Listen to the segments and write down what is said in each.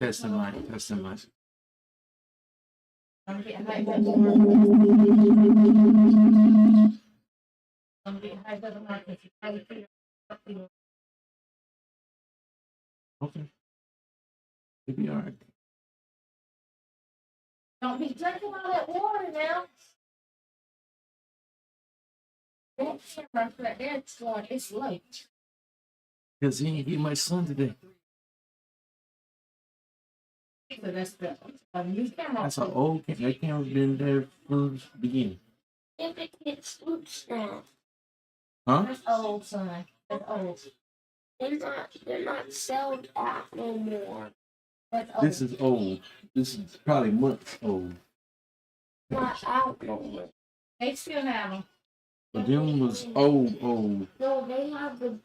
That's the mic. That's the mic. I'm getting hyped up. I'm getting hyped up. I'm getting hyped up. Okay. You'll be all right. Don't be drinking all that water now. That camera right there, it's late. Because he didn't get my son today. So that's the new camera. That's an old camera. That camera's been there from the beginning. If it gets loose now. Huh? That's old, son. That's old. They're not sold out no more. That's old. This is old. This is probably months old. Not out no more. They still have them. But them was old. No, they have the.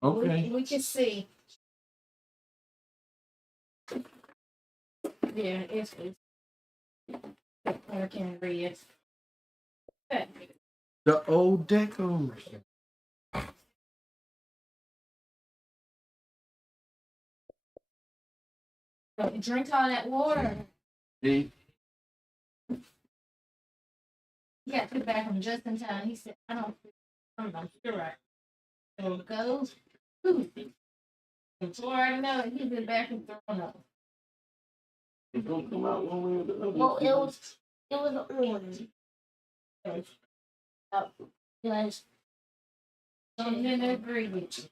Okay. We can see. Yeah, it's I can't read it. The old decos. Don't drink all that water. Hey, He got to the bathroom just in time. He said, I'm sure right. So it goes. Before I know it, he's in the bathroom throwing up. it's gonna come out one way or the other. Well, it was orange. Because I'm gonna agree with you.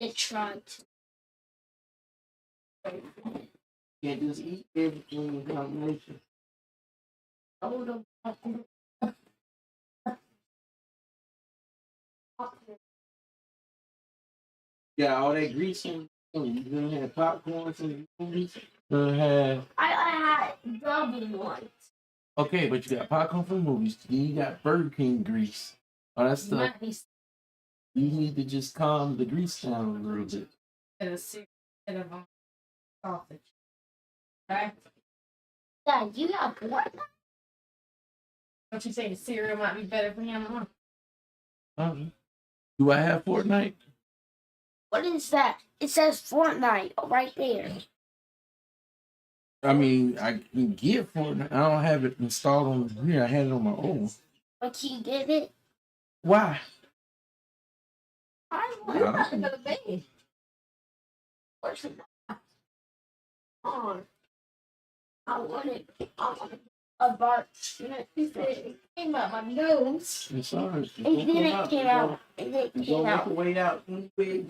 It tried to. Can't just eat everything in combination. Hold on. Yeah, all that grease in. You gonna have popcorn and movies. Gonna have. I had double ones. Okay, but you got popcorn for movies. Then you got Burger King grease. All that stuff. Might be You need to just calm the grease down a little bit. a secret of sausage. Right? Dad, you got what? Don't you say the cereal might be better for him, huh? Do I have Fortnite? What is that? It says Fortnite right there. I mean, I can get Fortnite. I don't have it installed on here. I had it on my own. But you get it? Why? I want it to the bed. Where's it? On. I want it. A bar. He said it came out my nose. It's alright. And then it came out. And it came out. Make a way out. Way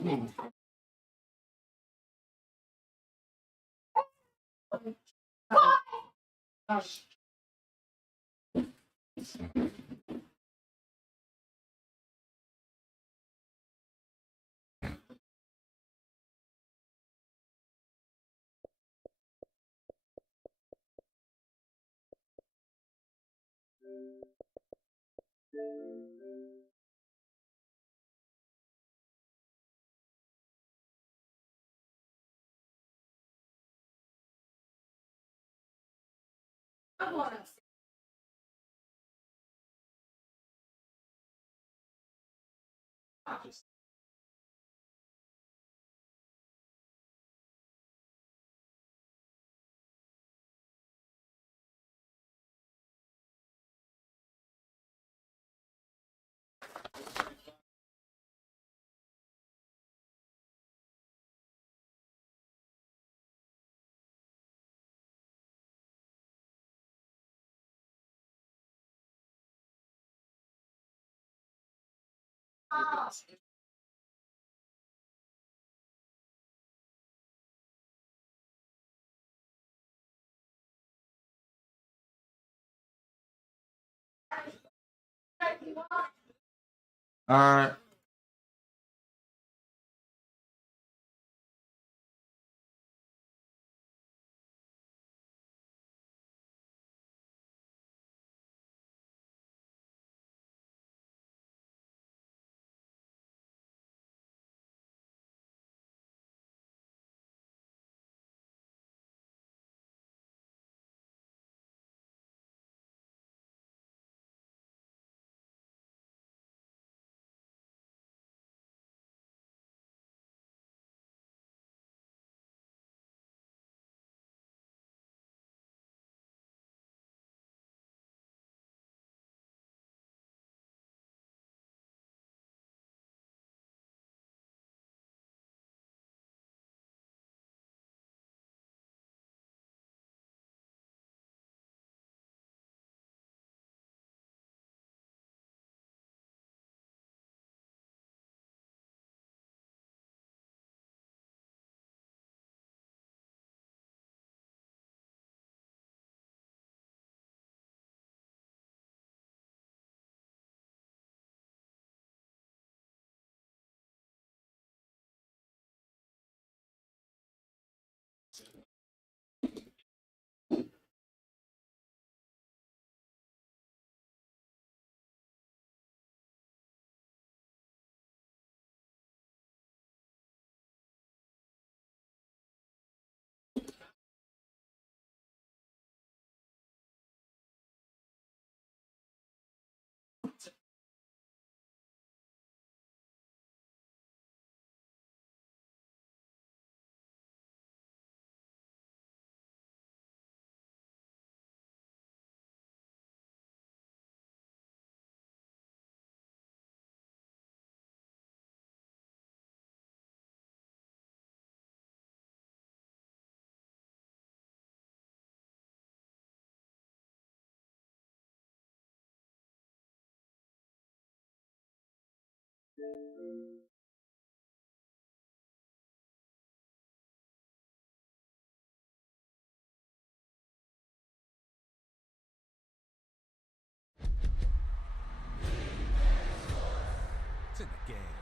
I want to. Alright. It's in the game.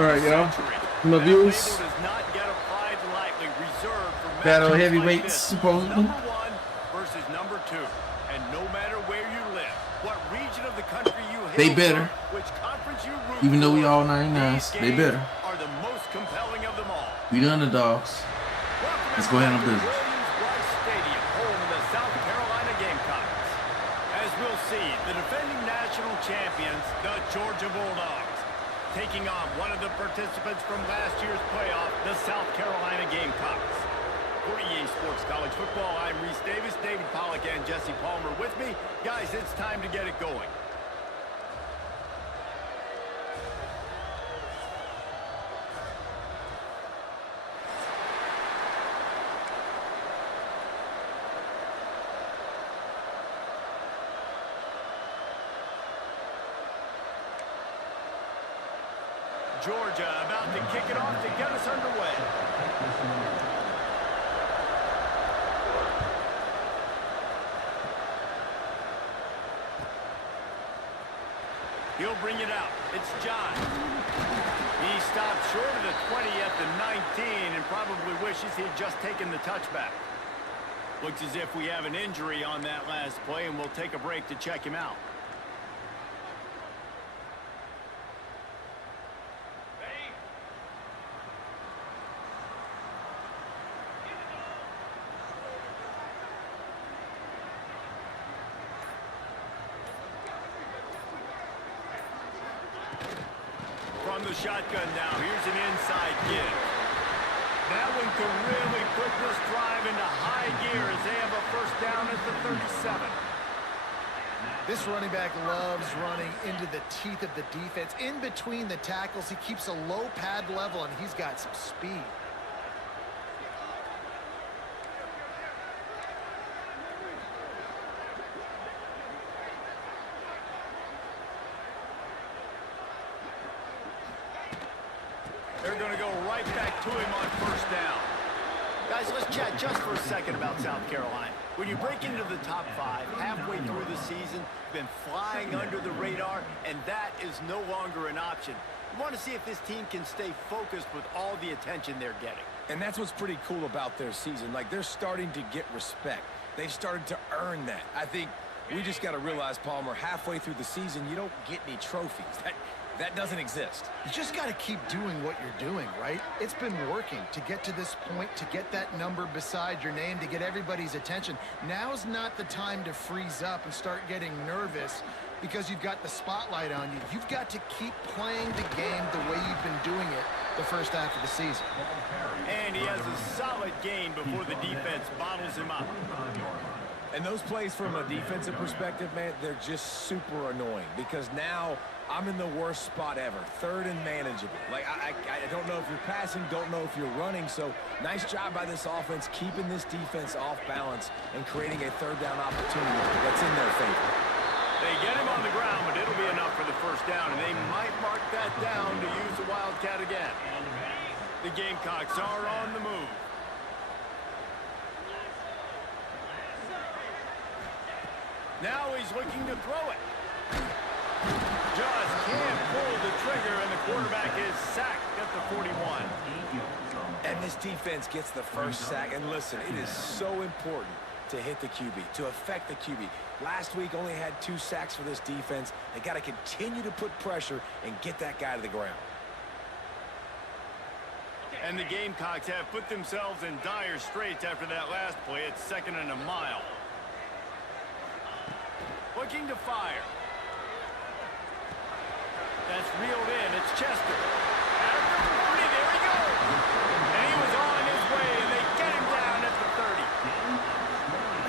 All right, y'all. My viewers. Battle heavyweights, supposedly. Number 1 versus number 2. And no matter where you live, what region of the country you hail They better. from, which conference you root Even though we for, all 99s, these they better. games are the most compelling of them all. We the underdogs. Let's go ahead and do this. Williams-Brice Stadium, home of the South Carolina Gamecocks. As we'll see, the defending national champions, the Georgia Bulldogs, taking on one of the participants from last year's playoff, the South Carolina Gamecocks. For EA Sports College Football, I'm Reese Davis, David Pollack, and Jesse Palmer with me. Guys, it's time to get it going. Georgia about to kick it off to get us underway. He'll bring it out. It's John. He stopped short of the 20 at the 19 and probably wishes he'd just taken the touchback. Looks as if we have an injury on that last play, and we'll take a break to check him out. From the shotgun now, here's an inside give. That one could really put this drive into high gear as they have a first down at the 37. This running back loves running into the teeth of the defense. In between the tackles, he keeps a low pad level, and he's got some speed. They're going to go right back to him on first down. Guys, let's chat just for a second about South Carolina. When you break into the top 5 halfway through the season, been flying under the radar, and that is no longer an option. You want to see if this team can stay focused with all the attention they're getting. And that's what's pretty cool about their season. Like, they're starting to get respect. They've started to earn that. I think we just got to realize, Palmer, halfway through the season, you don't get any trophies. That doesn't exist. You just got to keep doing what you're doing, right? It's been working to get to this point, to get that number beside your name, to get everybody's attention. Now's not the time to freeze up and start getting nervous because you've got the spotlight on you. You've got to keep playing the game the way you've been doing it the first half of the season. And he has a solid gain before the defense bottles him up. And those plays from a defensive perspective, man, they're just super annoying because now I'm in the worst spot ever, third and manageable. Like, I don't know if you're passing, don't know if you're running, so nice job by this offense keeping this defense off balance and creating a third down opportunity that's in their favor. They get him on the ground, but it'll be enough for the first down, and they might mark that down to use the Wildcat again. The Gamecocks are on the move. Now he's looking to throw it. Just can't pull the trigger, and the quarterback is sacked at the 41. And this defense gets the first sack. And listen, it is so important to hit the QB, to affect the QB. Last week only had 2 sacks for this defense. They got to continue to put pressure and get that guy to the ground. And the Gamecocks have put themselves in dire straits after that last play. It's 2nd and a mile. Looking to fire. That's reeled in. It's Chester. After 40, there he goes. And he was on his way, and they get him down at the 30.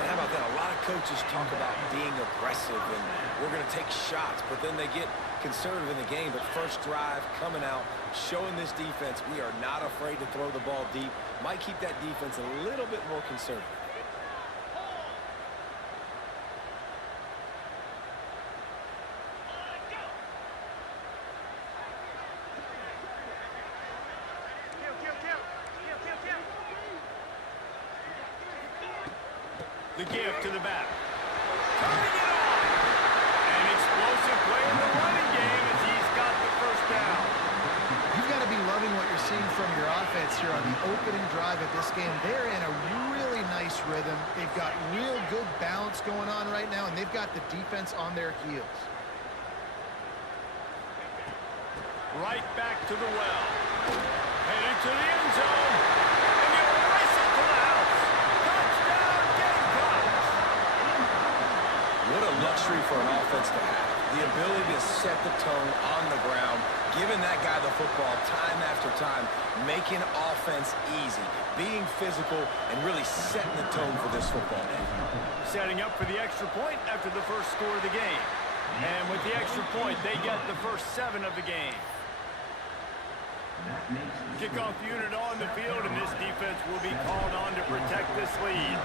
And how about that? A lot of coaches talk about being aggressive and we're going to take shots, but then they get conservative in the game. But first drive coming out, showing this defense we are not afraid to throw the ball deep. Might keep that defense a little bit more conservative. The give to the back. Turning it on. An explosive play in the running game as he's got the first down. You've got to be loving what you're seeing from your offense here on the opening drive of this game. They're in a really nice rhythm. They've got real good balance going on right now, and they've got the defense on their heels. Right back to the well. Headed to the end zone. And he'll race it to the house. Touchdown, Gamecocks. What a luxury for an offense to have. The ability to set the tone on the ground, giving that guy the football time after time, making offense easy, being physical, and really setting the tone for this football game. Setting up for the extra point after the first score of the game. And with the extra point, they get the first 7 of the game. Kickoff unit on the field, and this defense will be called on to protect this lead.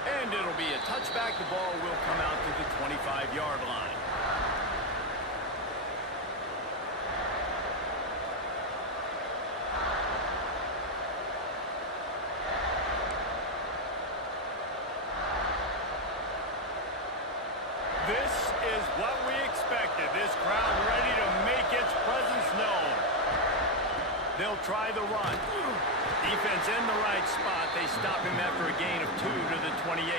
And it'll be a touchback. The ball will come out to the 25-yard line. This is what we expected. This crowd ready to make its presence known. They'll try the run. Defense in the right spot. They stop him after a gain of 2 to the 28.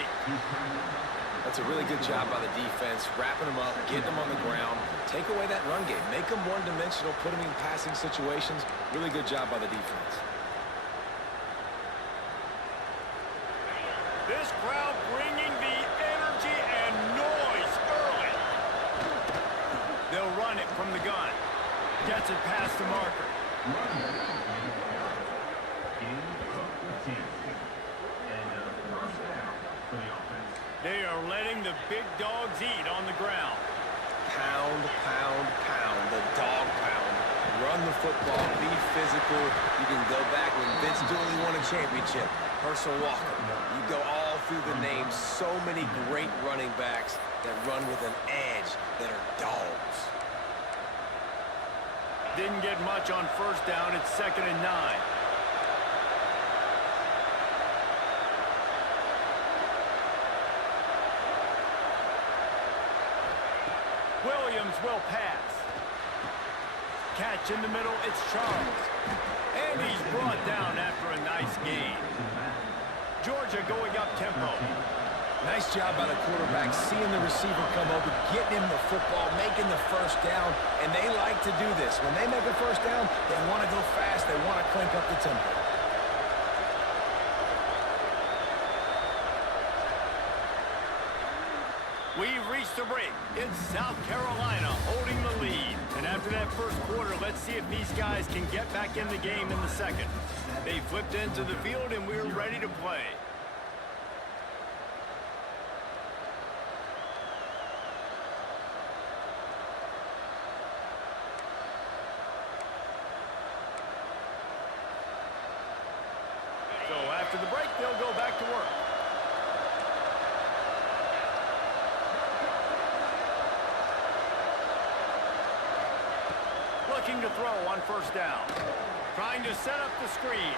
That's a really good job by the defense, wrapping them up, getting them on the ground, take away that run game, make them one-dimensional, put them in passing situations. Really good job by the defense. This crowd bringing the energy and noise early. They'll run it from the gun. Gets it past the marker. They are letting the big dogs eat on the ground. Pound, pound, pound, the dog pound. Run the football, be physical. You can go back when Vince Dooley won a championship. Herschel Walker. You go all through the names. So many great running backs that run with an edge that are dogs. Didn't get much on first down. It's 2nd and 9. Williams will pass. Catch in the middle, it's Charles. And he's brought down after a nice gain. Georgia going up tempo. Nice job by the quarterback, seeing the receiver come open, getting him the football, making the first down, and they like to do this. When they make a first down, they want to go fast, they want to crank up the tempo. We've reached the break. It's South Carolina holding the lead. And after that first quarter, let's see if these guys can get back in the game in the second. They flipped into the field, and we're ready to play. So after the break, they'll go back to work. Looking to throw on first down. Trying to set up the screen.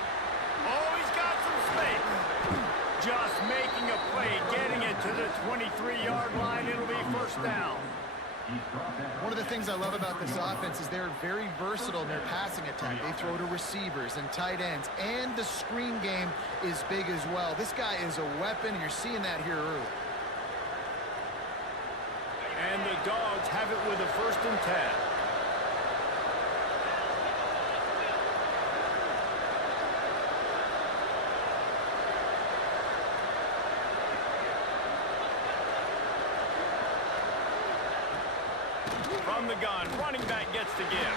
Oh, he's got some space. Just making a play, getting it to the 23-yard line. It'll be first down. One of the things I love about this offense is they're very versatile in their passing attack. They throw to receivers and tight ends, and the screen game is big as well. This guy is a weapon, and you're seeing that here early. And the Dogs have it with a 1st and 10. From the gun, running back gets to give.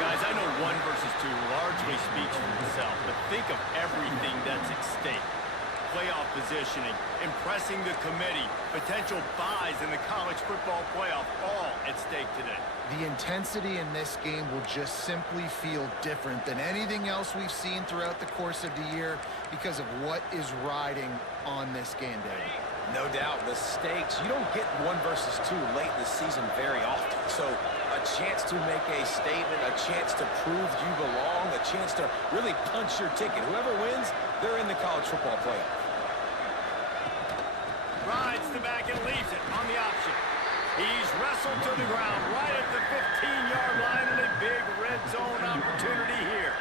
Guys, I know 1 versus 2 largely speaks for itself, but think of everything that's at stake. Playoff positioning, impressing the committee, potential buys in the college football playoff, all at stake today. The intensity in this game will just simply feel different than anything else we've seen throughout the course of the year because of what is riding on this game day. No doubt, the stakes, you don't get 1 versus 2 late in the season very often. So a chance to make a statement, a chance to prove you belong, a chance to really punch your ticket. Whoever wins, they're in the college football playoff. Rides the back and leaves it on the option. He's wrestled to the ground right at the 15-yard line, and a big red zone opportunity here.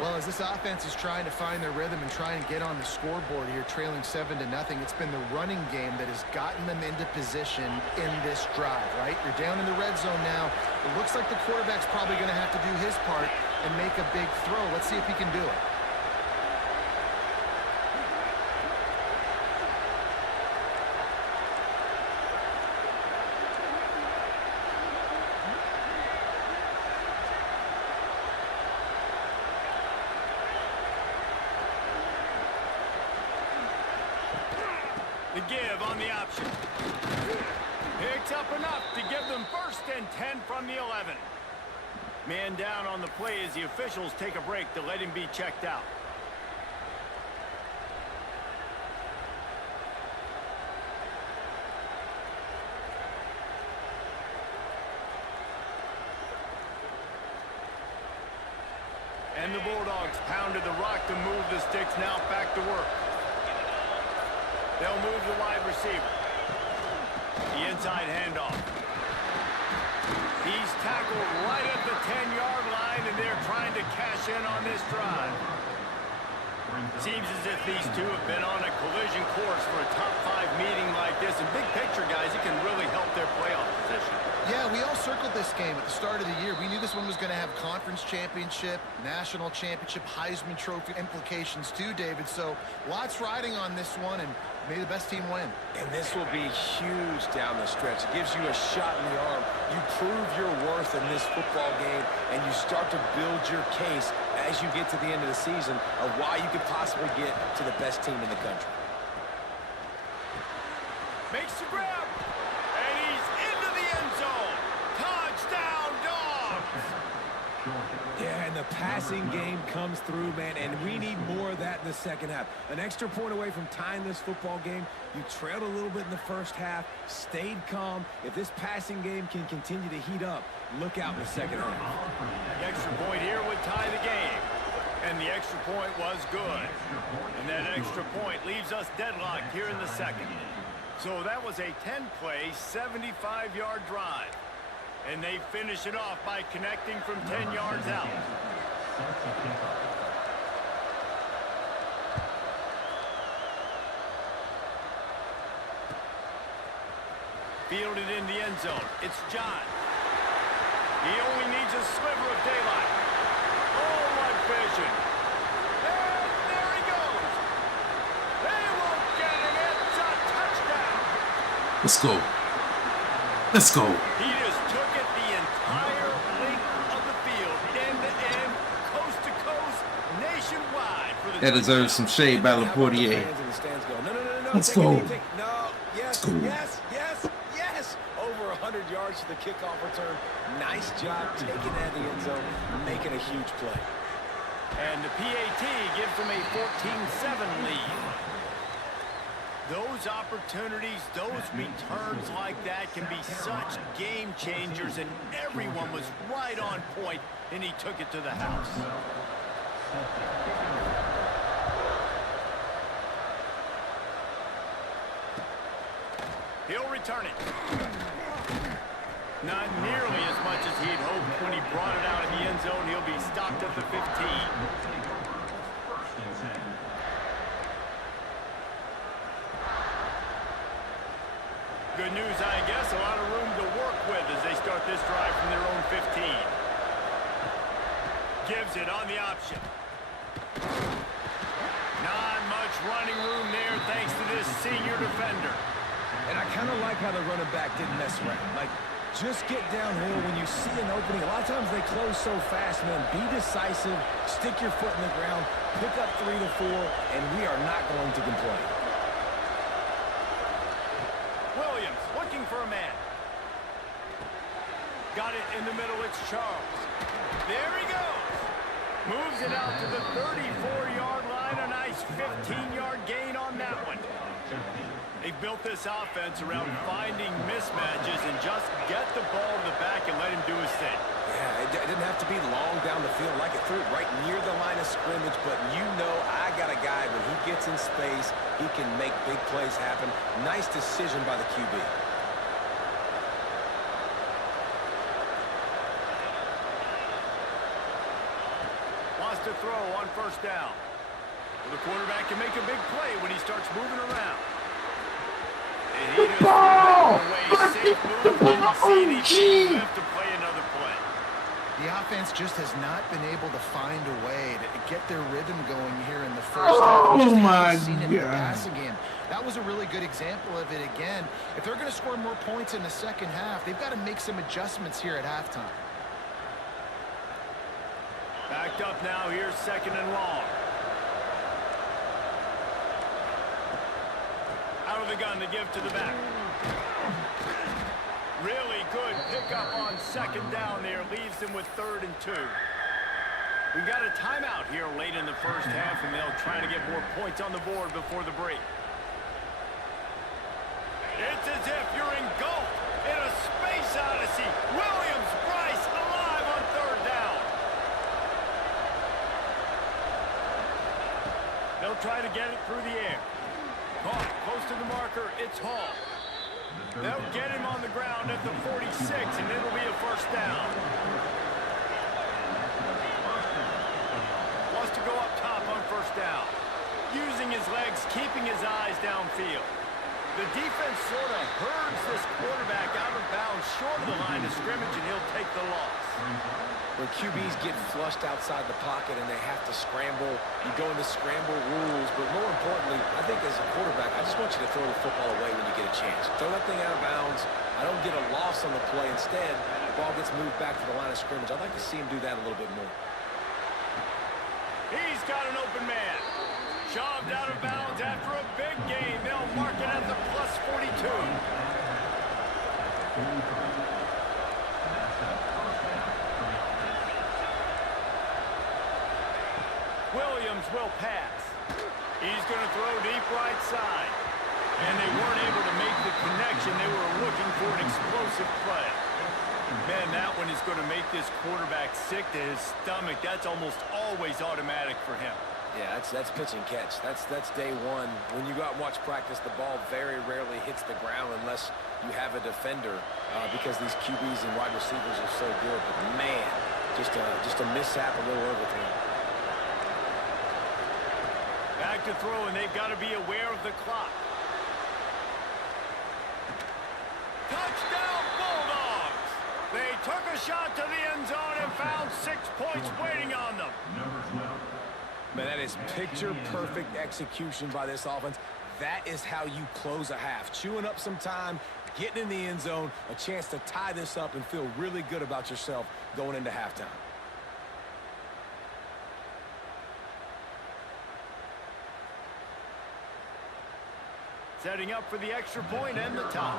Well, as this offense is trying to find their rhythm and trying to get on the scoreboard here, trailing 7-0, it's been the running game that has gotten them into position in this drive, right? You're down in the red zone now. It looks like the quarterback's probably going to have to do his part and make a big throw. Let's see if he can do it. The give on the option. Picks up enough to give them 1st and 10 from the 11. Man down on the play as the officials take a break to let him be checked out. And the Bulldogs pounded the rock to move the sticks, now back to work. They'll move the wide receiver. The inside handoff. He's tackled right at the 10-yard line, and they're trying to cash in on this drive. Seems as if these two have been on a collision course for a top 5 meeting like this. And big picture, guys, it can really help their playoff position. Yeah, we all circled this game at the start of the year. We knew this one was going to have conference championship, national championship, Heisman Trophy implications too, David. So lots riding on this one, and may the best team win. And this will be huge down the stretch. It gives you a shot in the arm. You prove your worth in this football game, and you start to build your case as you get to the end of the season of why you could possibly get to the best team in the country. Makes the grab, and he's into the end zone. Touchdown, Dogs! Yeah, and the passing game comes through, man, and we need more of that in the second half. An extra point away from tying this football game. You trailed a little bit in the first half, stayed calm. If this passing game can continue to heat up, look out in the second half. The extra point here would tie the game. And the extra point was good. And that extra point leaves us deadlocked here in the second. So that was a 10-play, 75-yard drive. And they finish it off by connecting from 10 yards out. Fielded in the end zone. It's John. He only needs a sliver of daylight. Oh, what vision. And there he goes. They won't get him. It's a touchdown. Let's go. Let's go. He just took it the entire length of the field, end to end, coast to coast, nationwide for the That deserves some shade by Laportier. Fans in the stands go, no, no, no, no, Let's take go. it, no, yes, Let's go. yes, yes, yes. Over 100 yards to the kickoff return. Nice job taking that in the end zone, making a huge play. And the PAT gives them a 14-7 lead. Those opportunities, those returns like that can be such game changers, and everyone was right on point, and he took it to the house. He'll return it. Not nearly as much as he'd hoped when he brought it out of the end zone. He'll be stopped at the 15. Good news, I guess. A lot of room to work with as they start this drive from their own 15. Gives it on the option. Not much running room there thanks to this senior defender. And I kind of like how the running back didn't mess around. Like, just get downhill when you see an opening. A lot of times they close so fast, man. Be decisive, stick your foot in the ground, pick up 3 to 4, and we are not going to complain. Williams looking for a man. Got it in the middle. It's Charles. There he goes. Moves it out to the 34-yard line. A nice 15-yard gain on that one. They built this offense around finding mismatches and just get the ball to the back and let him do his thing. Yeah, it didn't have to be long down the field. Like it threw it right near the line of scrimmage, but you know I got a guy, when he gets in space, he can make big plays happen. Nice decision by the QB. Wants to throw on first down. Well, the quarterback can make a big play when he starts moving around. And he just ball! away. Safe move. Didn't see anything left to play another play. The offense just has not been able to find a way to get their rhythm going here in the first half. We just Oh my haven't seen it in the God. passing game. That was a really good example of it again. If they're going to score more points in the second half, they've got to make some adjustments here at halftime. Backed up now. Here's second and long. Out of the gun to give to the back. Really good pickup on second down there. Leaves them with 3rd and 2. We've got a timeout here late in the first half, and they'll try to get more points on the board before the break. It's as if you're engulfed in a space odyssey. Williams, Bryce alive on 3rd down. They'll try to get it through the air. Caught close to the marker. It's Hall. They'll get him on the ground at the 46, and it'll be a first down. Wants to go up top on first down. Using his legs, keeping his eyes downfield. The defense sort of herds this quarterback out of bounds short of the line of scrimmage, and he'll take the loss. When QBs get flushed outside the pocket and they have to scramble, you go into scramble rules, but more importantly, I think as a quarterback, I just want you to throw the football away when you get a chance. Throw that thing out of bounds. I don't get a loss on the play. Instead, the ball gets moved back to the line of scrimmage. I'd like to see him do that a little bit more. He's got an open man. Shoved out of bounds after a big gain. They'll mark it at the plus 42. Williams will pass. He's going to throw deep right side. And they weren't able to make the connection. They were looking for an explosive play. Man, that one is going to make this quarterback sick to his stomach. That's almost always automatic for him. Yeah, that's pitch and catch. That's day one. When you go out and watch practice, the ball very rarely hits the ground unless you have a defender because these QBs and wide receivers are so good. But man, just a mishap, a little overthrow. Back to throw, and they've got to be aware of the clock. Touchdown, Bulldogs! They took a shot to the end zone and found 6 points waiting on them. Man, that is picture-perfect execution by this offense. that is how you close a half. Chewing up some time, getting in the end zone, a chance to tie this up and feel really good about yourself going into halftime. Setting up for the extra point and the top.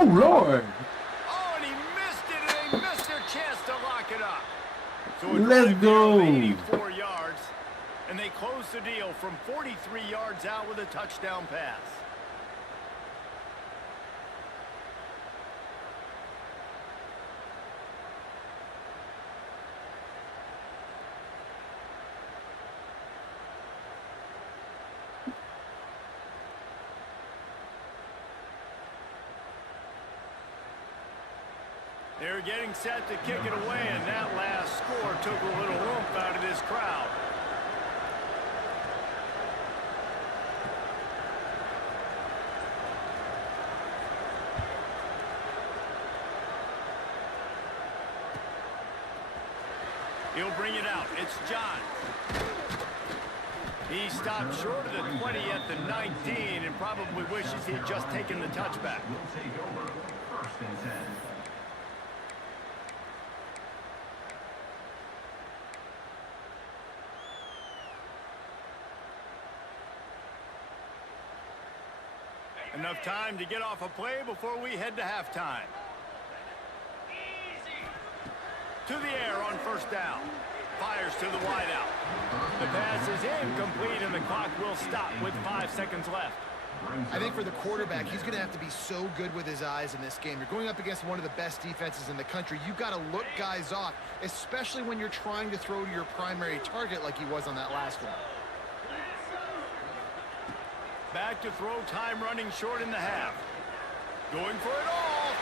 Oh, Lord. Oh, and he missed it, and they missed their chance to lock it up. So a Let's drive there of go. 84 yards, and they close the deal from 43 yards out with a touchdown pass. They're getting set to kick it away, and that last score took a little oomph out of this crowd. He'll bring it out. It's John. He stopped short of the 20 at the 19 and probably wishes he had just taken the touchback. Enough time to get off a play before we head to halftime. To the air on first down. Fires to the wideout. The pass is incomplete, and the clock will stop with 5 seconds left. I think for the quarterback, he's going to have to be so good with his eyes in this game. You're going up against one of the best defenses in the country. You've got to look guys off, especially when you're trying to throw to your primary target like he was on that last one. Back to throw, time running short in the half. Going for it all.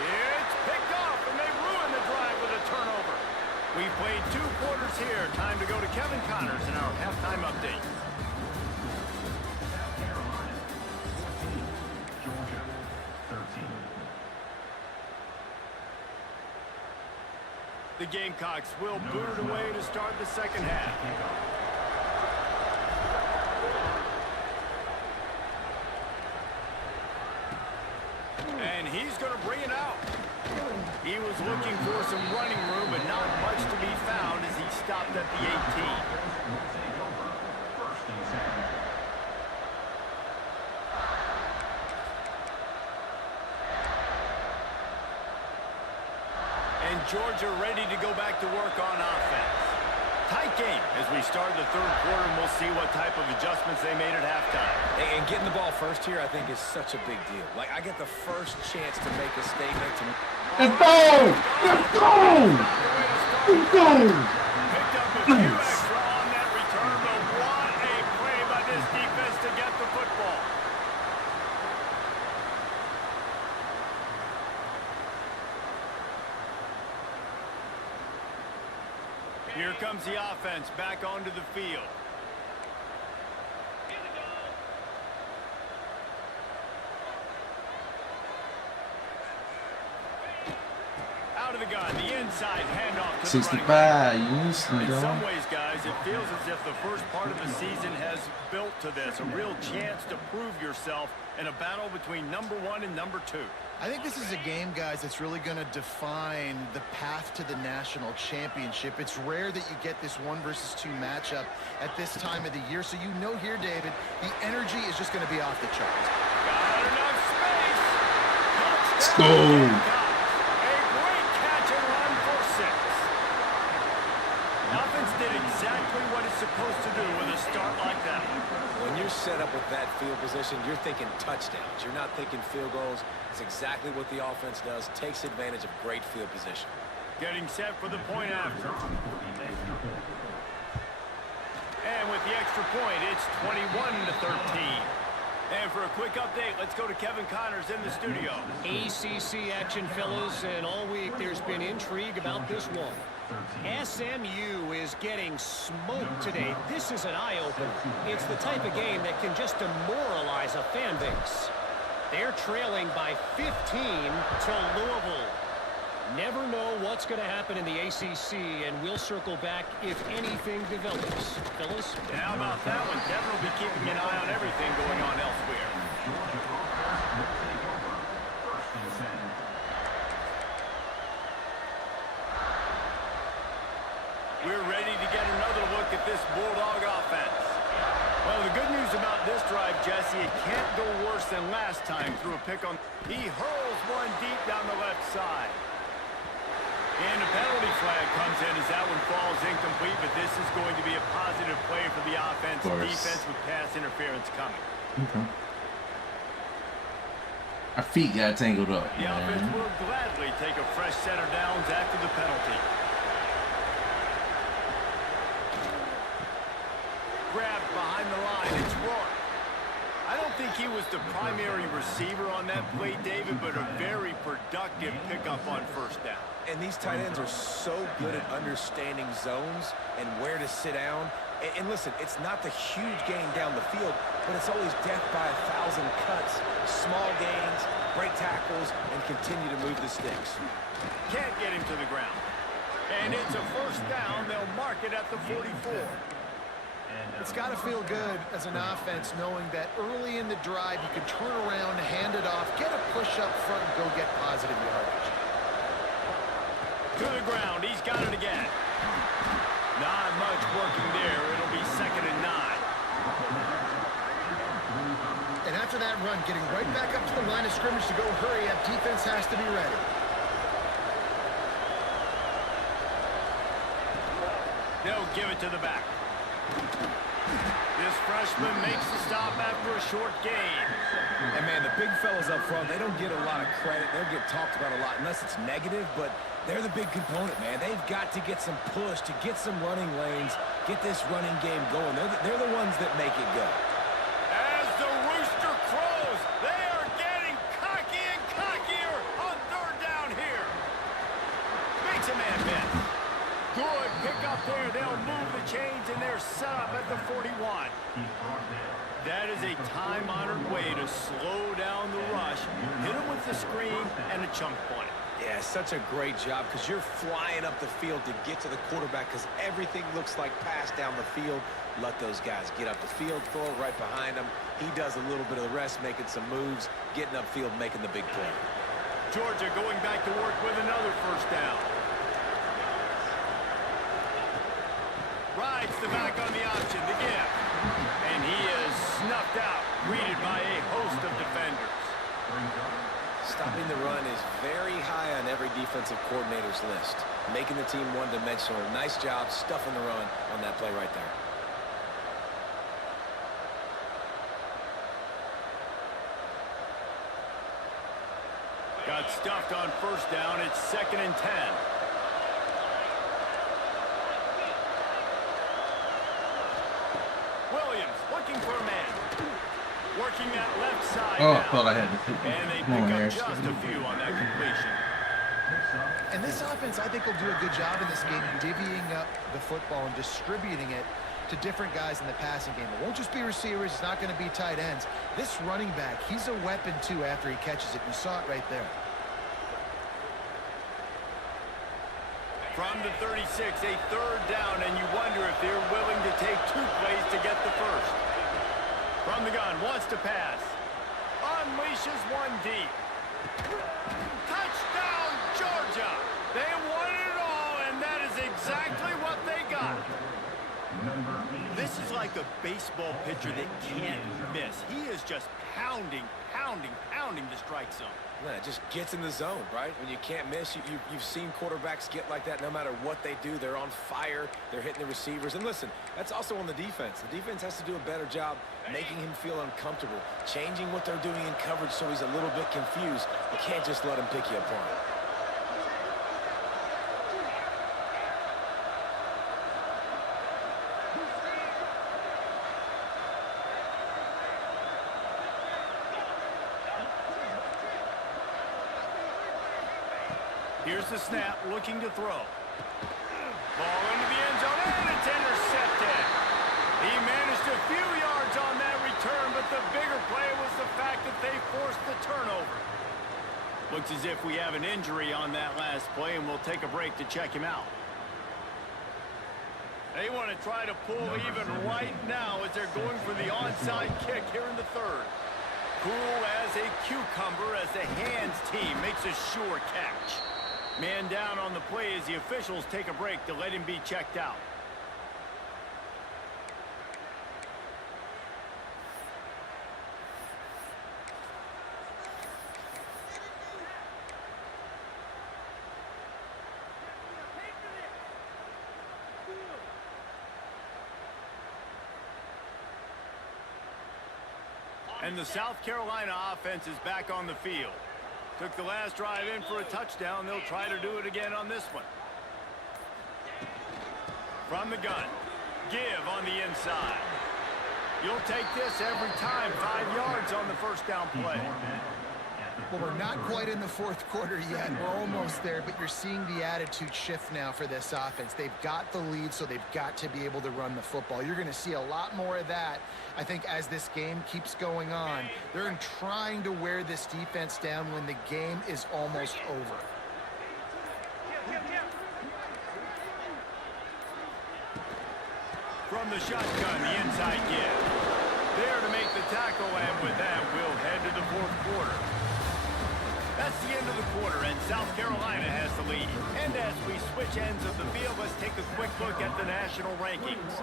It's picked off, and they ruin the drive with a turnover. We played 2 quarters here. Time to go to Kevin Connors in our halftime update. The Gamecocks will boot it away to start the second half. And he's going to bring it out. He was looking for some running room, but not much to be found as he stopped at the 18. And Georgia ready to go back to work on offense. Tight game as we start the third quarter, and we'll see what type of adjustments they made at halftime. And getting the ball first here, I think, is such a big deal. Like, I get the first chance to make a statement. Let's go! Let's go! Let's go! Picked up a few extra on that return, but what a play by this defense to get the football. Here comes the offense back onto the field. Out of the gun, the inside handoff to the running 65. You listen, In dog. some ways, guys, it feels as if the first part of the season has built to this, a real chance to prove yourself in a battle between number 1 and number 2. I think this is a game, guys, that's really going to define the path to the national championship. It's rare that you get this 1 versus 2 matchup at this time of the year. So you know here, David, the energy is just going to be off the charts. Got enough space. Let's Touchdown, go. Gamecocks. A great catch and run for 6. Offense did exactly what it's supposed to do with a start like that. When you're set up with that field position, you're thinking touchdowns. You're not thinking field goals. It's exactly what the offense does. Takes advantage of great field position. Getting set for the point after. And with the extra point, it's 21-13. And for a quick update, let's go to Kevin Connors in the studio. ACC action, fellas, and all week there's been intrigue about this one. SMU is getting smoked today. This is an eye-opener. It's the type of game that can just demoralize a fan base. They're trailing by 15 to Louisville. Never know what's going to happen in the ACC, and we'll circle back if anything develops. Fellas? And how about that one? Devin will be keeping an eye on everything going on elsewhere. We're ready to get another look at this Bulldog offense. Well, the good news about this drive, Jesse, it can't go worse than last time through a pick on. He hurls one deep down the left side. And a penalty flag comes in as that one falls incomplete, but this is going to be a positive play for the offense. Defense with pass interference coming. Okay. Our feet got tangled up. The offense will gladly take a fresh set of downs after the penalty. Grabbed behind the line. It's Rourke. I don't think he was the primary receiver on that play, David, but a very productive pickup on first down. And these tight ends are so good at understanding zones and where to sit down. And listen, it's not the huge gain down the field, but it's always death by 1,000 cuts, small gains, break tackles, and continue to move the sticks. Can't get him to the ground. And it's a first down. They'll mark it at the 44. It's got to feel good as an offense knowing that early in the drive you can turn around, hand it off, get a push up front, and go get positive yardage. To the ground. He's got it again. Not much working there. It'll be 2nd and 9. And after that run, getting right back up to the line of scrimmage to go hurry up, defense has to be ready. They'll give it to the back. This freshman makes the stop after a short gain. And, man, the big fellas up front, they don't get a lot of credit. They'll get talked about a lot unless it's negative, but they're the big component, man. They've got to get some push, to get some running lanes, get this running game going. They're the ones that make it go. As the rooster crows, they are getting cocky and cockier on 3rd down here. Makes a man miss. Good pick up there. They'll move the chains, and they're set up at the 41. That is a time-honored way to slow down the rush, hit him with the screen, and a chunk play. Yeah, such a great job because you're flying up the field to get to the quarterback because everything looks like pass down the field. Let those guys get up the field, throw it right behind him. He does a little bit of the rest, making some moves, getting upfield, making the big play. Georgia going back to work with another first down. Rides the back on the option, the gift. And he is snuffed out, greeted by a host of defenders. Stopping the run is very high on every defensive coordinator's list. Making the team one-dimensional. Nice job stuffing the run on that play right there. Got stuffed on first down. It's 2nd and 10. Williams looking for a man. Working that left side. Oh, I now. thought I had to pick And they come on pick there. up just a few on that completion. And this offense, I think, will do a good job in this game divvying up the football and distributing it to different guys in the passing game. It won't just be receivers. It's not going to be tight ends. This running back, he's a weapon, too, after he catches it. You saw it right there. From the 36, a 3rd down, and you wonder if they're willing to take 2 plays to get the first. From the gun, wants to pass. Unleashes one deep. Touchdown, Georgia! They won it all, and that is exactly what they got. This is like a baseball pitcher that can't miss. He is just pounding the strike zone. Yeah, it just gets in the zone, right? When you can't miss, you've seen quarterbacks get like that no matter what they do. They're on fire. They're hitting the receivers. And listen, that's also on the defense. The defense has to do a better job making him feel uncomfortable, changing what they're doing in coverage so he's a little bit confused. You can't just let him pick you apart. Here's the snap, looking to throw. Ball into the end zone, and it's intercepted. He managed a few yards on that return, but the bigger play was the fact that they forced the turnover. Looks as if we have an injury on that last play. play, and we'll take a break to check him out. They want to try to pull even right now as they're going for the onside kick here in the third. Cool as a cucumber as the hands team makes a sure catch. Man down on the play as the officials take a break to let him be checked out. And the South Carolina offense is back on the field. Took the last drive in for a touchdown. They'll try to do it again on this one. From the gun. Give on the inside. You'll take this every time. 5 yards on the first down play. Well, we're not quite in the fourth quarter yet. We're almost there, but you're seeing the attitude shift now for this offense. They've got the lead, so they've got to be able to run the football. You're going to see a lot more of that, I think, as this game keeps going on. They're trying to wear this defense down when the game is almost over. From the shotgun, the inside give. There to make the tackle, and with that, we'll head to the fourth quarter. That's the end of the quarter, and South Carolina has the lead. And as we switch ends of the field, let's take a quick look at the national rankings.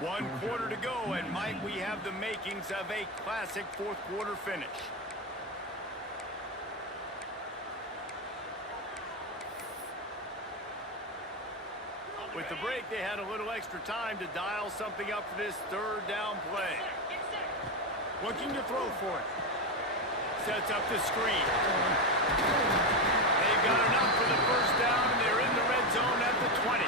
1 quarter to go, and might we have the makings of a classic fourth quarter finish. With the break, they had a little extra time to dial something up for this third down play. Looking to throw for it. Sets up the screen. They've got enough for the first down, and they're in the red zone at the 20.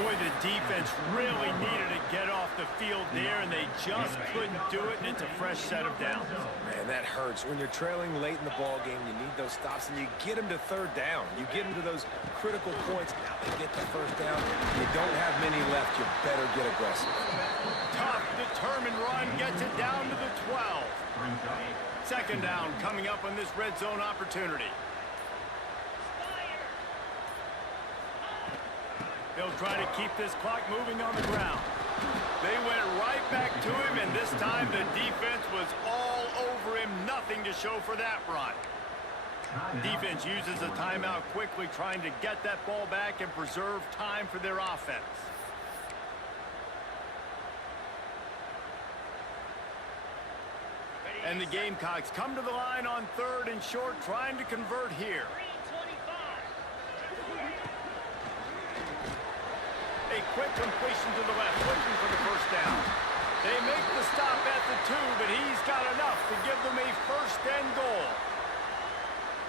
Boy, the defense really needed to get off the field there, and they just couldn't do it, and it's a fresh set of downs. Man, that hurts. When you're trailing late in the ball game, you need those stops, and you get them to third down. You get them to those critical points. Now they get the first down. You don't have many left. You better get aggressive. Tough, determined run gets it down to the 12. Second down coming up on this red zone opportunity. They'll try to keep this clock moving on the ground. They went right back to him, and this time the defense was all over him. Nothing to show for that run. Defense uses a timeout quickly, trying to get that ball back and preserve time for their offense. And the Gamecocks come to the line on third and short, trying to convert here. A quick completion to the left, looking for the first down. They make the stop at the 2, but he's got enough to give them a first and goal.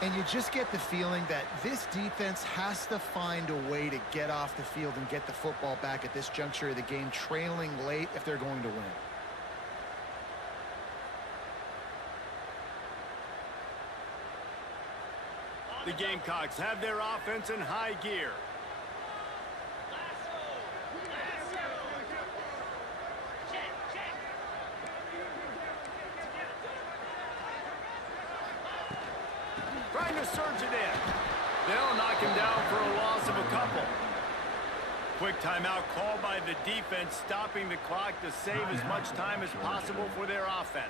And you just get the feeling that this defense has to find a way to get off the field and get the football back at this juncture of the game, trailing late if they're going to win. The Gamecocks have their offense in high gear. Trying to surge it in. They'll knock him down for a loss of a couple. Quick timeout called by the defense, stopping the clock to save as much time as possible for their offense.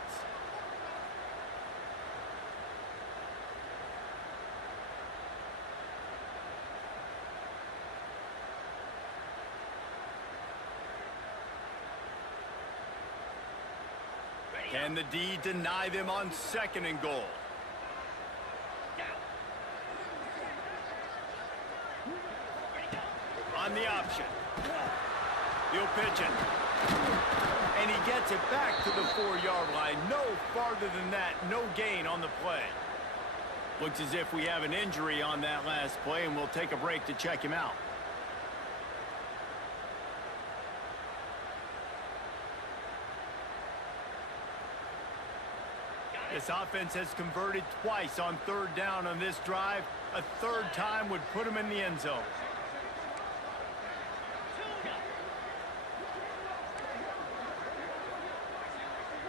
Can the D deny them on second and goal? On the option. He'll pitch it. And he gets it back to the 4-yard line. No farther than that. No gain on the play. Looks as if we have an injury on that last play, and we'll take a break to check him out. This offense has converted twice on third down on this drive. A third time would put him in the end zone.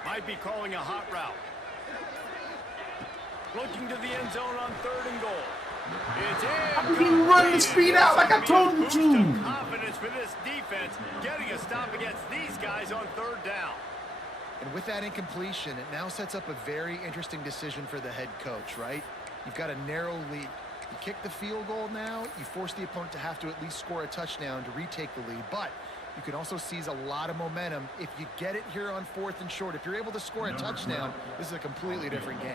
Might be calling a hot route. Looking to the end zone on third and goal. It's in. I didn't run the speed out like I told you Boost of to. confidence for this defense, getting a stop against these guys on third down. And with that incompletion, it now sets up a very interesting decision for the head coach, right? You've got a narrow lead. You kick the field goal now, you force the opponent to have to at least score a touchdown to retake the lead. But you can also seize a lot of momentum if you get it here on 4th and short. If you're able to score a touchdown, this is a completely different game.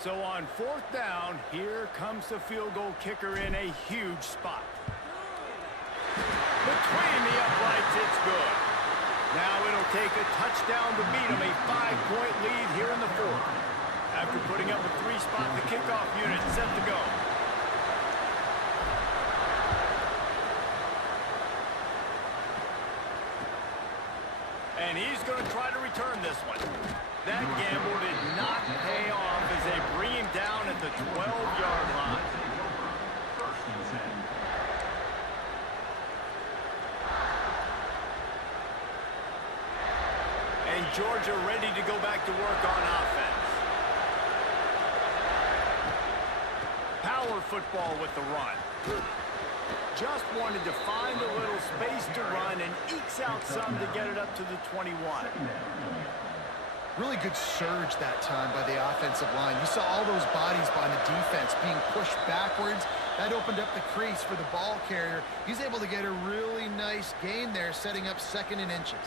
So on 4th down, here comes the field goal kicker in a huge spot. Between the uprights, it's good. Now it'll take a touchdown to beat them, a 5-point lead here in the 4th. After putting up a 3-spot, the kickoff unit set to go. And he's going to try to return this one. That gamble did not pay off as they bring him down at the 12-yard line. And Georgia ready to go back to work on offense. Power football with the run. Just wanted to find a little space to run and ekes out some to get it up to the 21. Really good surge that time by the offensive line. You saw all those bodies by the defense being pushed backwards. That opened up the crease for the ball carrier. He's able to get a really nice gain there, setting up 2nd and inches.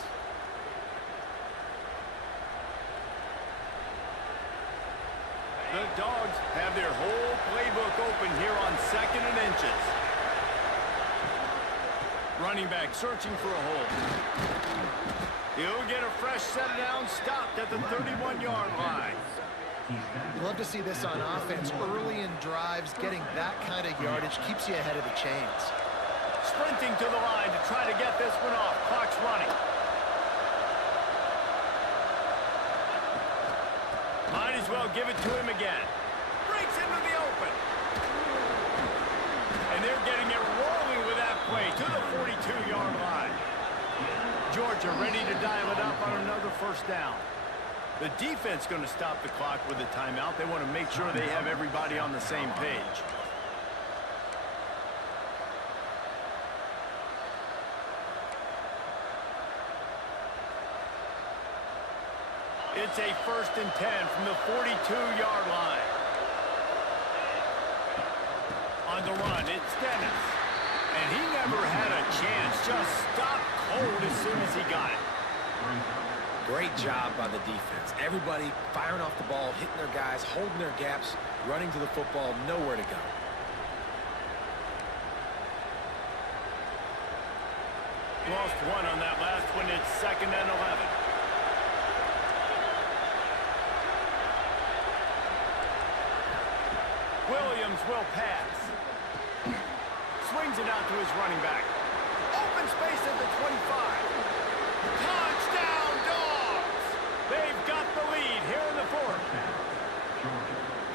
The Dogs have their whole playbook open here on 2nd and inches. Running back searching for a hole. He'll get a fresh set down, stopped at the 31-yard line. You love to see this on offense. Early in drives, getting that kind of yardage keeps you ahead of the chains. Sprinting to the line to try to get this one off. Clock's running. Might as well give it to him again. Breaks into the open. And they're getting it rolling with that play to the 42-yard line. Georgia ready to dial it up on another 1st down. The defense going to stop the clock with a timeout. They want to make sure they have everybody on the same page. It's a 1st and 10 from the 42-yard line. On the run, it's Dennis. And he never had a chance. Just stopped cold as soon as he got it. Great job by the defense. Everybody firing off the ball, hitting their guys, holding their gaps, running to the football, nowhere to go. Lost one on that last one. It's 2nd and 11. Williams will pass. Swings it out to his running back. Open space at the 25. Touchdown, Dogs! They've got the lead here in the 4th.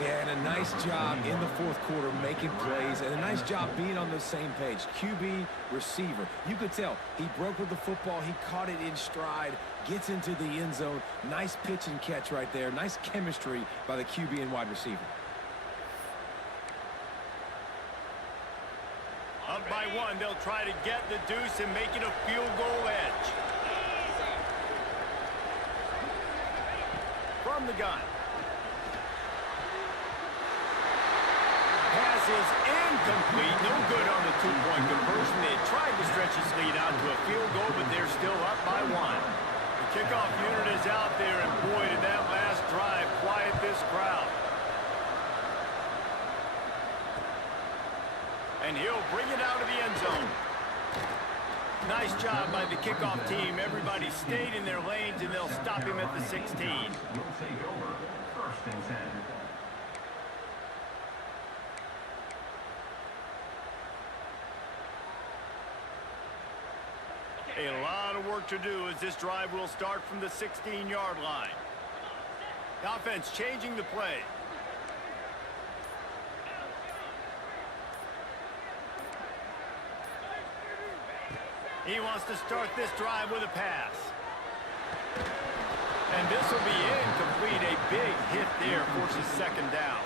Yeah, and a nice job in the 4th quarter making plays, and a nice job being on the same page. QB, receiver. You could tell he broke with the football. He caught it in stride, gets into the end zone. Nice pitch and catch right there. Nice chemistry by the QB and wide receiver. Up by 1, they'll try to get the deuce and make it a field goal edge. From the gun. Pass is incomplete. No good on the 2-point conversion. They tried to stretch his lead out to a field goal, but they're still up by 1. The kickoff unit is out there, and boy, did that last drive quiet this crowd. And he'll bring it out of the end zone. Nice job by the kickoff team. Everybody stayed in their lanes, and they'll stop him at the 16. A lot of work to do as this drive will start from the 16-yard line. The offense changing the play. He wants to start this drive with a pass. And this will be incomplete. A big hit there forces 2nd down.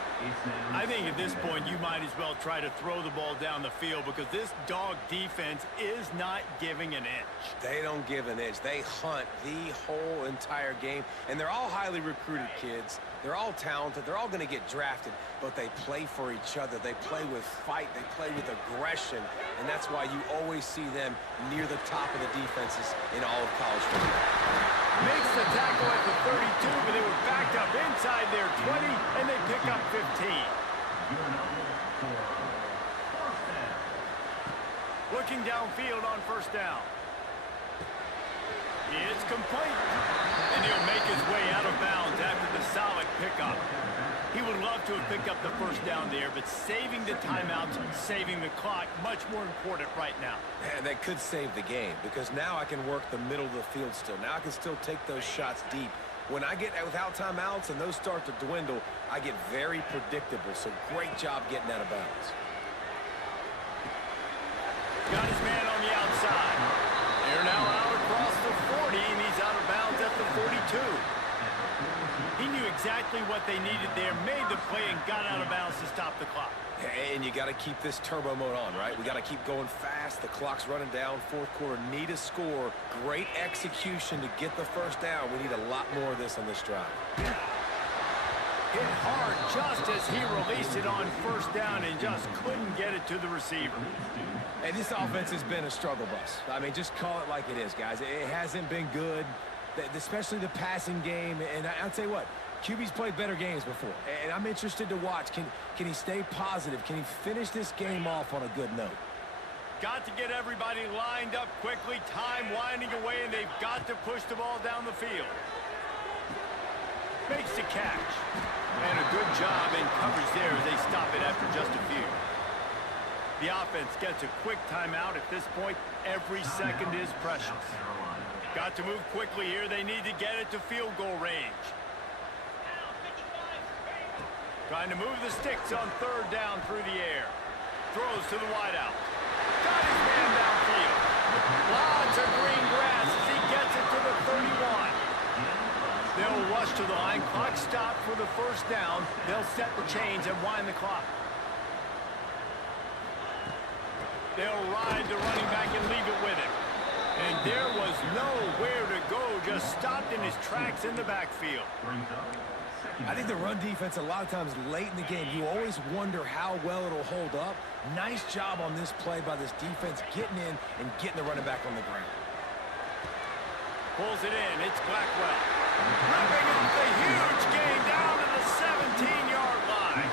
I think at this point you might as well try to throw the ball down the field because this dog defense is not giving an inch. They don't give an inch. They hunt the whole entire game, and they're all highly recruited kids. They're all talented. They're all going to get drafted, but they play for each other. They play with fight. They play with aggression, and that's why you always see them near the top of the defenses in all of college football. Makes the tackle at the 32, but they were backed up inside their 20, and they pick up 15. Looking downfield on first down. It's complete. And he'll make his way out of bounds after the solid pickup. He would love to have picked up the first down there, but saving the timeouts, saving the clock, much more important right now. And that could save the game because now I can work the middle of the field still. Now I can still take those shots deep. When I get without timeouts and those start to dwindle, I get very predictable. So great job getting out of bounds. Got his man on the outside. They're now out across the 40, and he's out of bounds at the 42. He knew exactly what they needed there, made the play, and got out of bounds to stop the clock. And you got to keep this turbo mode on, right? We got to keep going fast. The clock's running down. Fourth quarter, need a score. Great execution to get the first down. We need a lot more of this on this drive. Hit hard just as he released it on first down and just couldn't get it to the receiver. And this offense has been a struggle bus. I mean, just call it like it is, guys. It hasn't been good, especially the passing game. And I'll tell you what, QB's played better games before. And I'm interested to watch. Can he stay positive? Can he finish this game off on a good note? Got to get everybody lined up quickly. Time winding away, and they've got to push the ball down the field. Makes the catch. And a good job in coverage there as they stop it after just a few. The offense gets a quick timeout at this point. Every second is precious. Got to move quickly here. They need to get it to field goal range. Trying to move the sticks on third down through the air. Throws to the wideout. Got his man downfield. Lots of green grass as he gets it to the 31. They'll rush to the line. Clock stop for the first down. They'll set the chains and wind the clock. They'll ride the running back and leave it with him. And there was nowhere to go. Just stopped in his tracks in the backfield. I think the run defense, a lot of times late in the game, you always wonder how well it'll hold up. Nice job on this play by this defense, getting in and getting the running back on the ground. Pulls it in. It's Blackwell. Ripping up the huge gain down to the 17-yard line.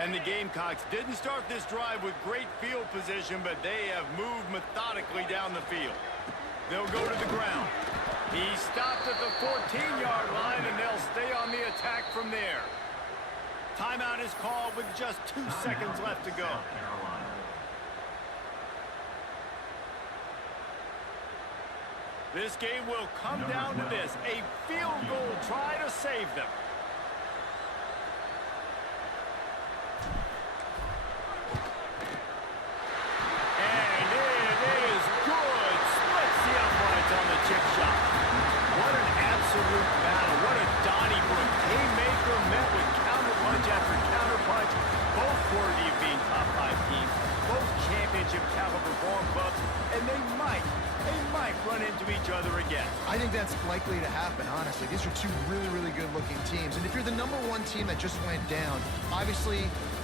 And the Gamecocks didn't start this drive with great field position, but they have moved methodically down the field. They'll go to the ground. He stopped at the 14-yard line, and they'll stay on the attack from there. Timeout is called with just 2 seconds left to go. This game will come down to this, a field goal try to save them. And it is good. Splits the uprights on the chip shot. What an absolute battle. What a Donnybrook haymaker met with counterpunch after counterpunch. Both worthy of being top 5 teams. Both championship caliber ball clubs. And they might run into each other again. I think that's likely to happen, honestly. These are two really, really good-looking teams. And if you're the #1 team that just went down, obviously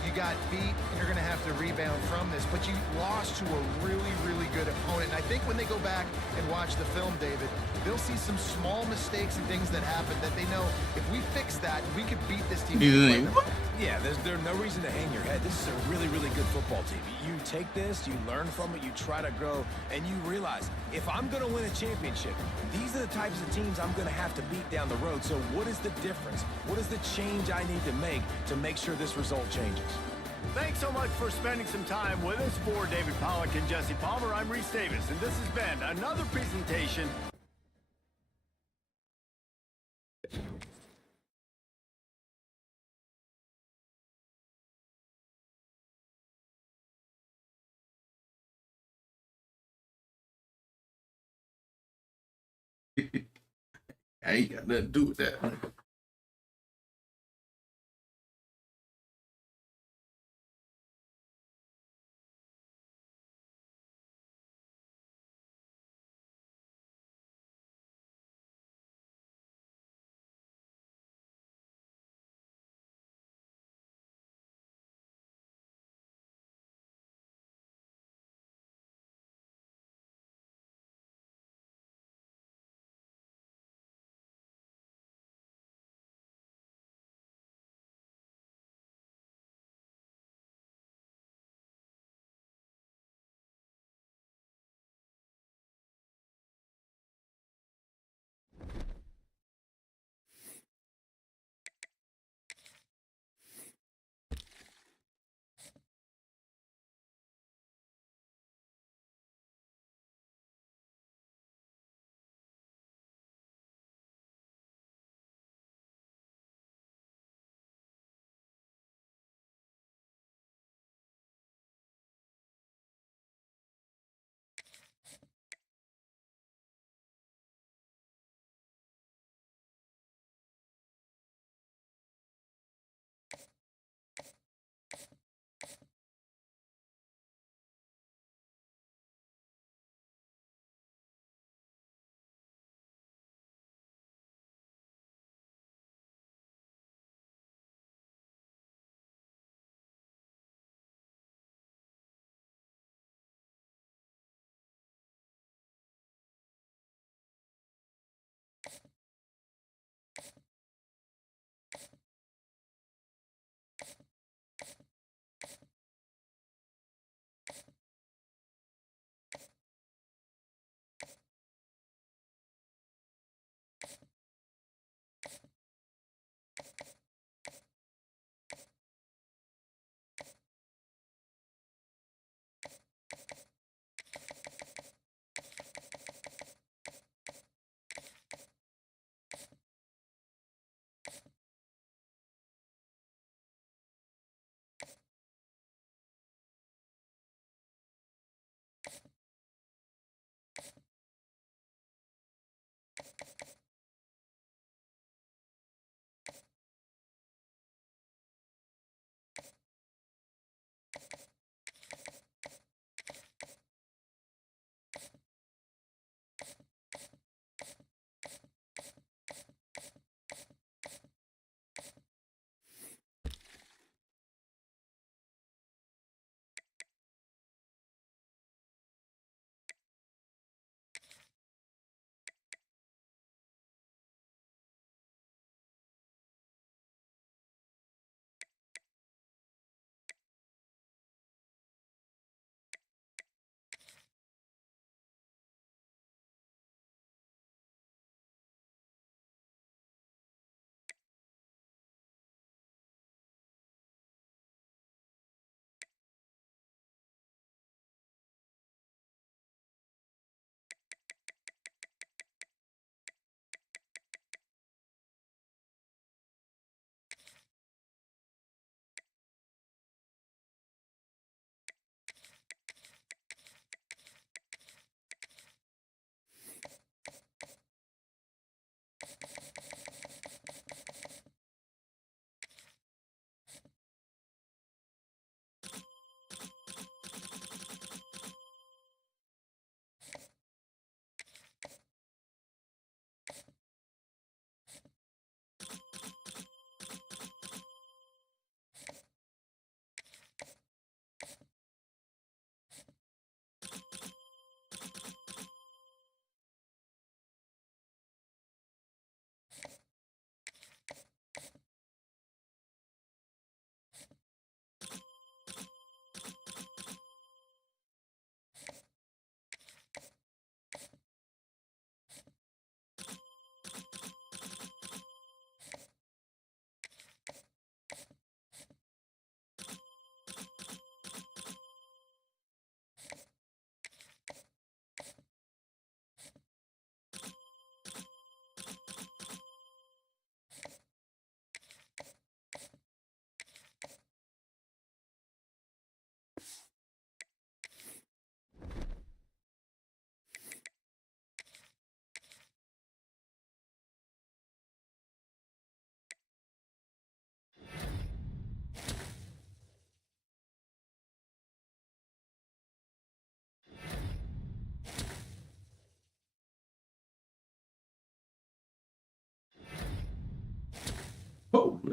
you got beat and you're going to have to rebound from this, but you lost to a really, really good opponent. And I think when they go back and watch the film, David, they'll see some small mistakes and things that happen that they know if we fix that, we could beat this team. Yeah, there's no reason to hang your head. This is a really, really good football team. You take this, you learn from it, you try to grow, and you realize, if I'm going to win a championship, these are the types of teams I'm going to have to beat down the road. So what is the difference? What is the change I need to make sure this result changes? Thanks so much for spending some time with us. For David Pollack and Jesse Palmer, I'm Reese Davis, and this has been another presentation I ain't got nothing to do with that.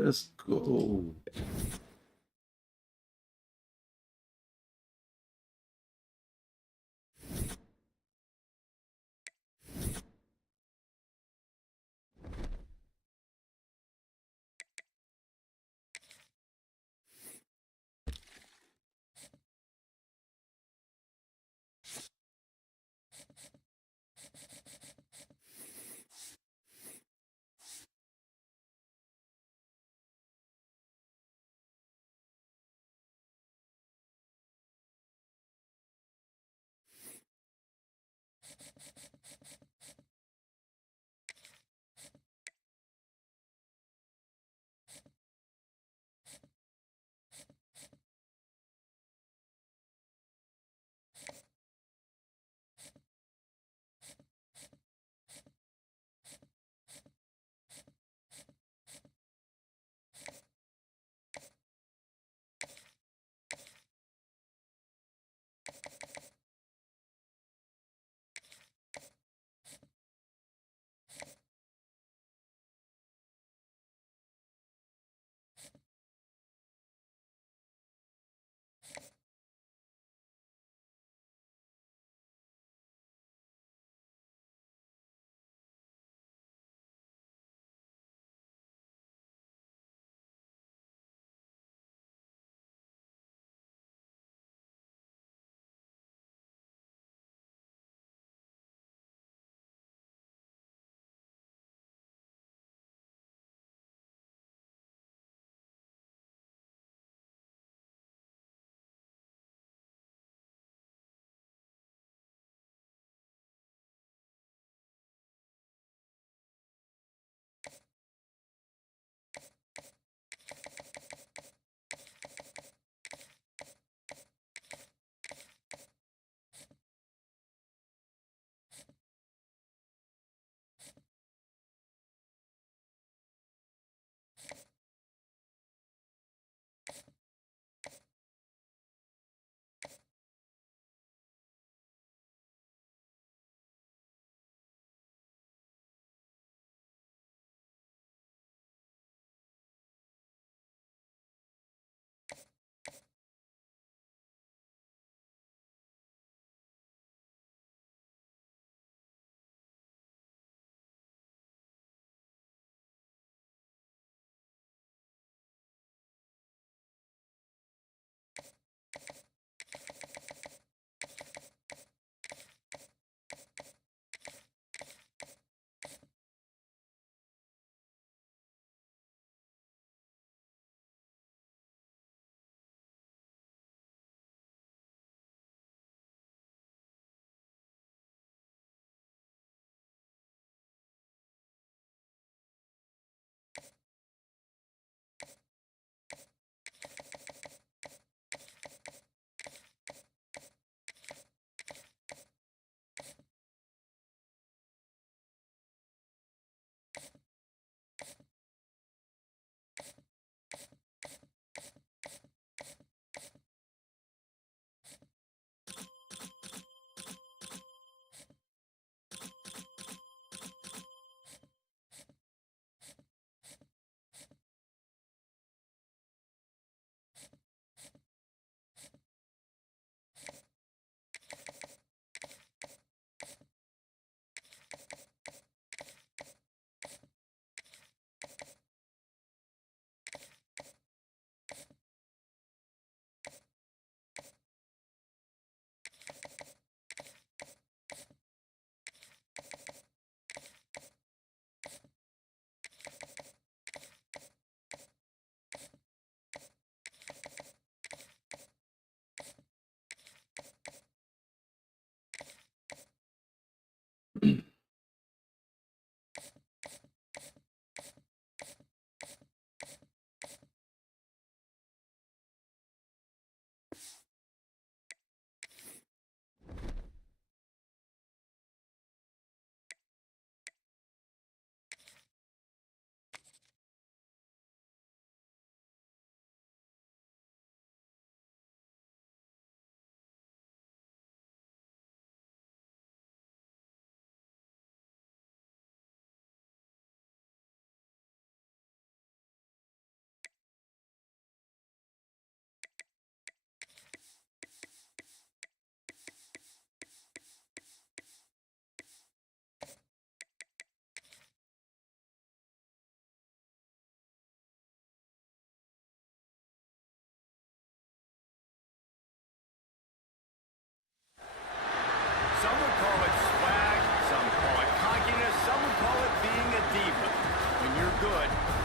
Let's go.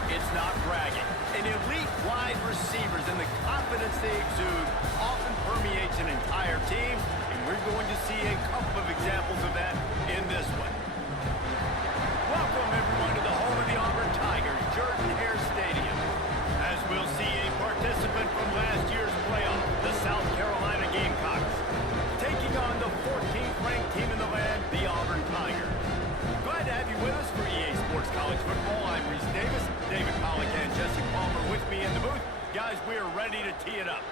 It's not bragging. An elite wide receivers and the confidence they exude often permeates an entire team, and we're going to see a couple of examples of that in this one. Welcome, everyone, to the home of the Auburn Tigers, Jordan-Hare Stadium. As we'll see a participant from last year's playoff, the South Carolina Gamecocks, taking on the 14th ranked team in the land, the Auburn Tigers. Glad to have you with us for EA Sports College Football. I'm Reese Davis, David Pollock and Jesse Palmer with me in the booth. Guys, we are ready to tee it up.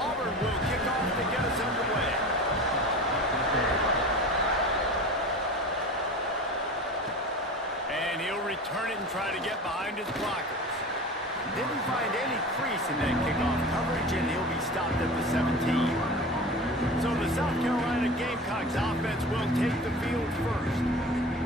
Auburn will kick off to get us underway. And he'll return it and try to get behind his blockers. Didn't find any crease in that kickoff coverage, and he'll be stopped at the 17. So the South Carolina Gamecocks offense will take the field first.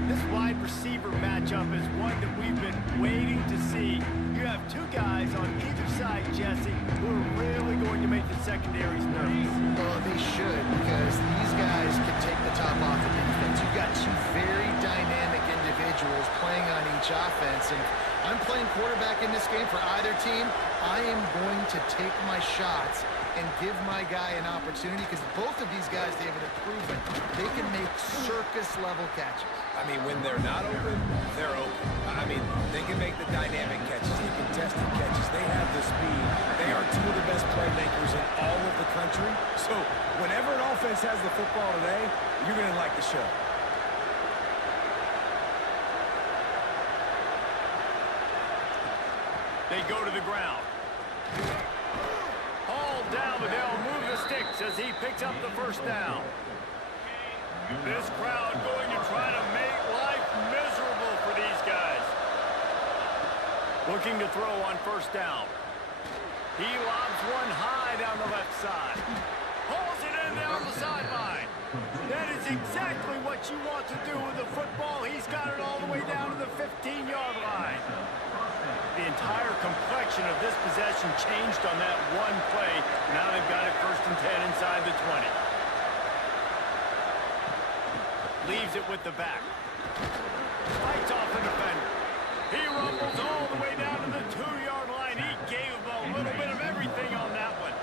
This wide receiver matchup is one that we've been waiting to see. You have two guys on either side, Jesse, who are really going to make the secondaries nervous. Well, they should, because these guys can take the top off the defense. You've got two very dynamic individuals playing on each offense, and I'm playing quarterback in this game for either team. I am going to take my shots and give my guy an opportunity, because both of these guys, David, have proven they can make circus-level catches. I mean, when they're not open, they're open. I mean, they can make the dynamic catches, the contested catches. They have the speed. They are two of the best playmakers in all of the country. So whenever an offense has the football today, you're going to like the show. They go to the ground. Hauled down, but they'll move the sticks as he picks up the first down. This crowd going to try to make life miserable for these guys. Looking to throw on first down. He lobs one high down the left side. Hauls it in down the sideline. That is exactly what you want to do with the football. He's got it all the way down to the 15-yard line. The entire complexion of this possession changed on that one play. Now they've got it 1st and 10 inside the 20. Leaves it with the back. Fights off the defender. He rumbles all the way down to the 2-yard line. He gave him a little bit of everything on that one.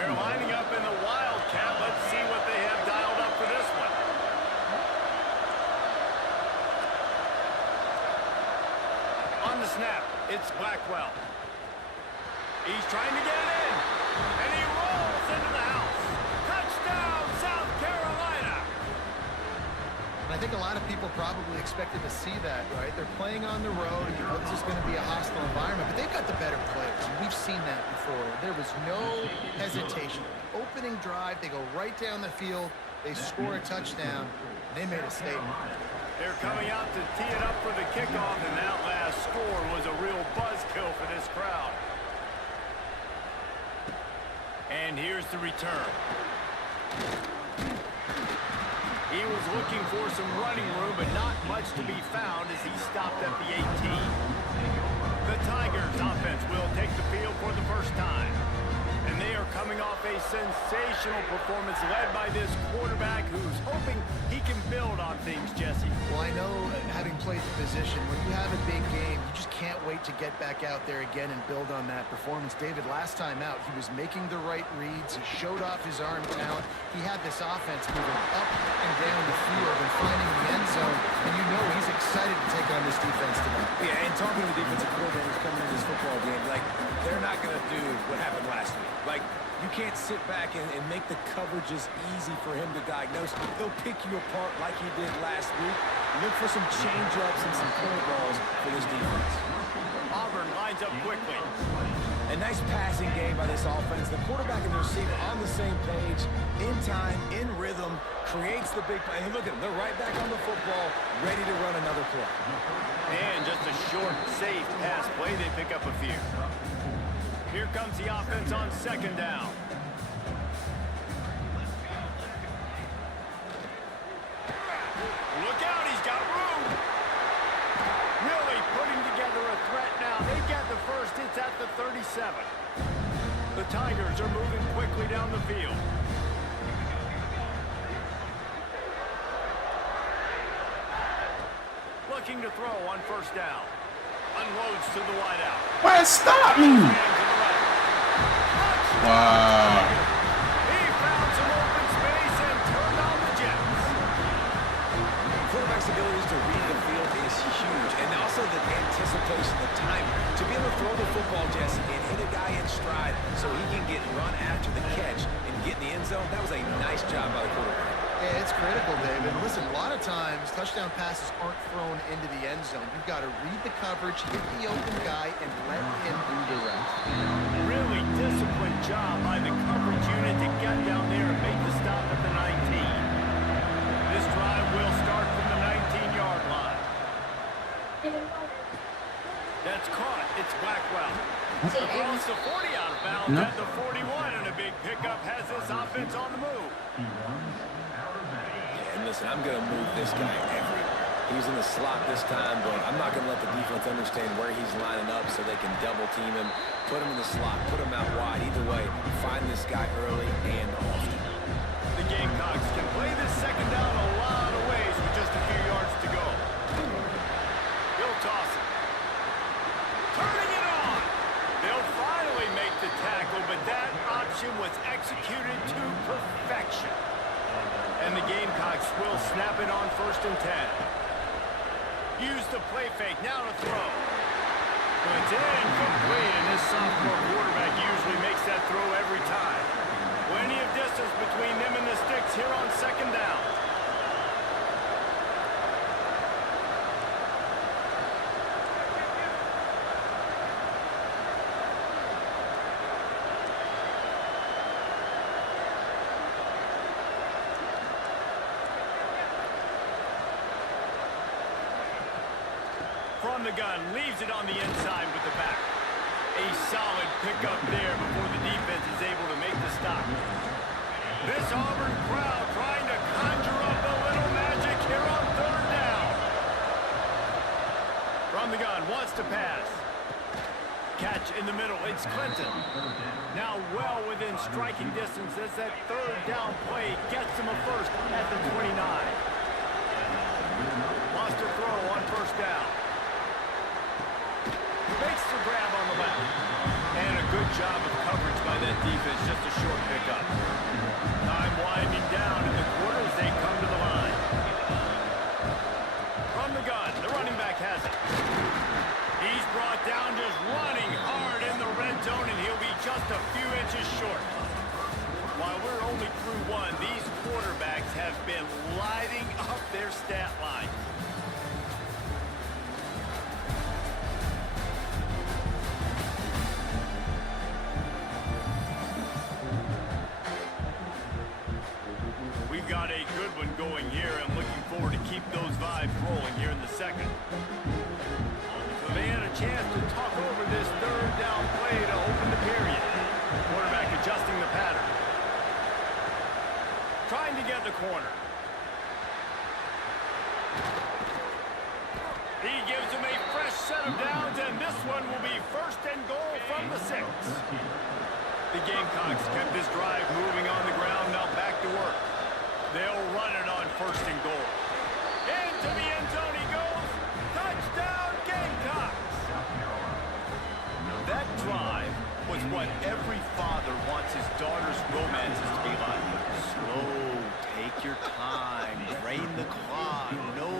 They're lining up in the Wildcat. Let's see what they have dialed up for this one. On the snap, it's Blackwell. He's trying to get it in. And he rolls into the house. Touchdown, South Carolina! And I think a lot of people probably expected to see that, right? They're playing on the road, and you know this is going to be a hostile environment, but they've got the better players, and we've seen that before. There was no hesitation. Opening drive, they go right down the field, they score a touchdown, and they made a statement. They're coming out to tee it up for the kickoff, and that last score was a real buzzkill for this crowd. And here's the return. He was looking for some running room, but not much to be found as he stopped at the 18. The Tigers offense will take the field for the first time. And they are coming off a sensational performance led by this quarterback who's hoping he can build on things, Jesse. Well, I know, having played the position, when you have a big game, you just can't wait to get back out there again and build on that performance. David, last time out, he was making the right reads. He showed off his arm talent. He had this offense moving up and down the field and finding the end zone. And you know he's excited to take on this defense today. Yeah, and talking to the defensive coordinators coming into this football game, like, they're not going to do what happened last week. Like, you can't sit back and make the coverages easy for him to diagnose. He'll pick you apart like he did last week. Look for some change-ups and some curveballs for this defense. Auburn lines up quickly. A nice passing game by this offense. The quarterback and the receiver on the same page, in time, in rhythm, creates the big play. And look at them. They're right back on the football, ready to run another play. And just a short, safe pass play. They pick up a few. Here comes the offense on second down. Look out, he's got room. Really putting together a threat now. They get the first, it's at the 37. The Tigers are moving quickly down the field. looking to throw on first down. Unloads to the wideout. Why stop me? And to the right. Wow. He found some open space and turned on the Jets. Quarterback's abilities to read the field is huge, and also the anticipation, the timing. To be able to throw the football, Jesse, and hit a guy in stride so he can get run after the catch and get in the end zone, that was a nice job by the quarterback. Yeah, it's critical, David. Listen, a lot of times, touchdown passes aren't thrown into the end zone. You've got to read the coverage, hit the open guy, and let him do the rest. Really disciplined job by the coverage unit to get down there and make the stop at the 19. This drive will start from the 19-yard line. That's caught. It's Blackwell. Across the 40 out of bounds at the 41, and a big pickup has this offense on the move. And listen, I'm going to move this guy everywhere. He's in the slot this time, but I'm not going to let the defense understand where he's lining up so they can double team him, put him in the slot, put him out wide. Either way, find this guy early and often. The Gamecocks can play this second down a lot of ways with just a few yards to go. He'll toss it. Turning it on. They'll finally make the tackle, but that option was executed to perfection. And the Gamecocks will snap it on 1st and 10. Use the play fake, now to throw. It's incomplete, and this sophomore quarterback usually makes that throw every time. Plenty of distance between them and the sticks here on 2nd down. From the gun, leaves it on the inside with the back. A solid pickup there before the defense is able to make the stop. This Auburn crowd trying to conjure up a little magic here on 3rd down. From the gun, wants to pass. Catch in the middle, it's Clinton. Now well within striking distance as that 3rd down play gets him a first at the 29. Wants to throw on 1st down. Makes the grab on the left. And a good job of coverage by that defense, just a short pickup. Time winding down in the quarter as they come to the line. From the gun, the running back has it. He's brought down just running hard in the red zone, and he'll be just a few inches short. While we're only through one, these quarterbacks have been lighting up their stat lines. We've got a good one going here. I'm looking forward to keep those vibes rolling here in the second. So they had a chance to talk over this 3rd down play to open the period. Quarterback adjusting the pattern. Trying to get the corner. He gives him a fresh set of downs, and this one will be 1st and goal from the 6. The Gamecocks kept this drive moving on the ground, now back to work. They'll run it on 1st and goal. Into the end zone he goes. Touchdown, Gamecocks! That drive was what every father wants his daughter's romances to be like. Slow, take your time, drain the clock, no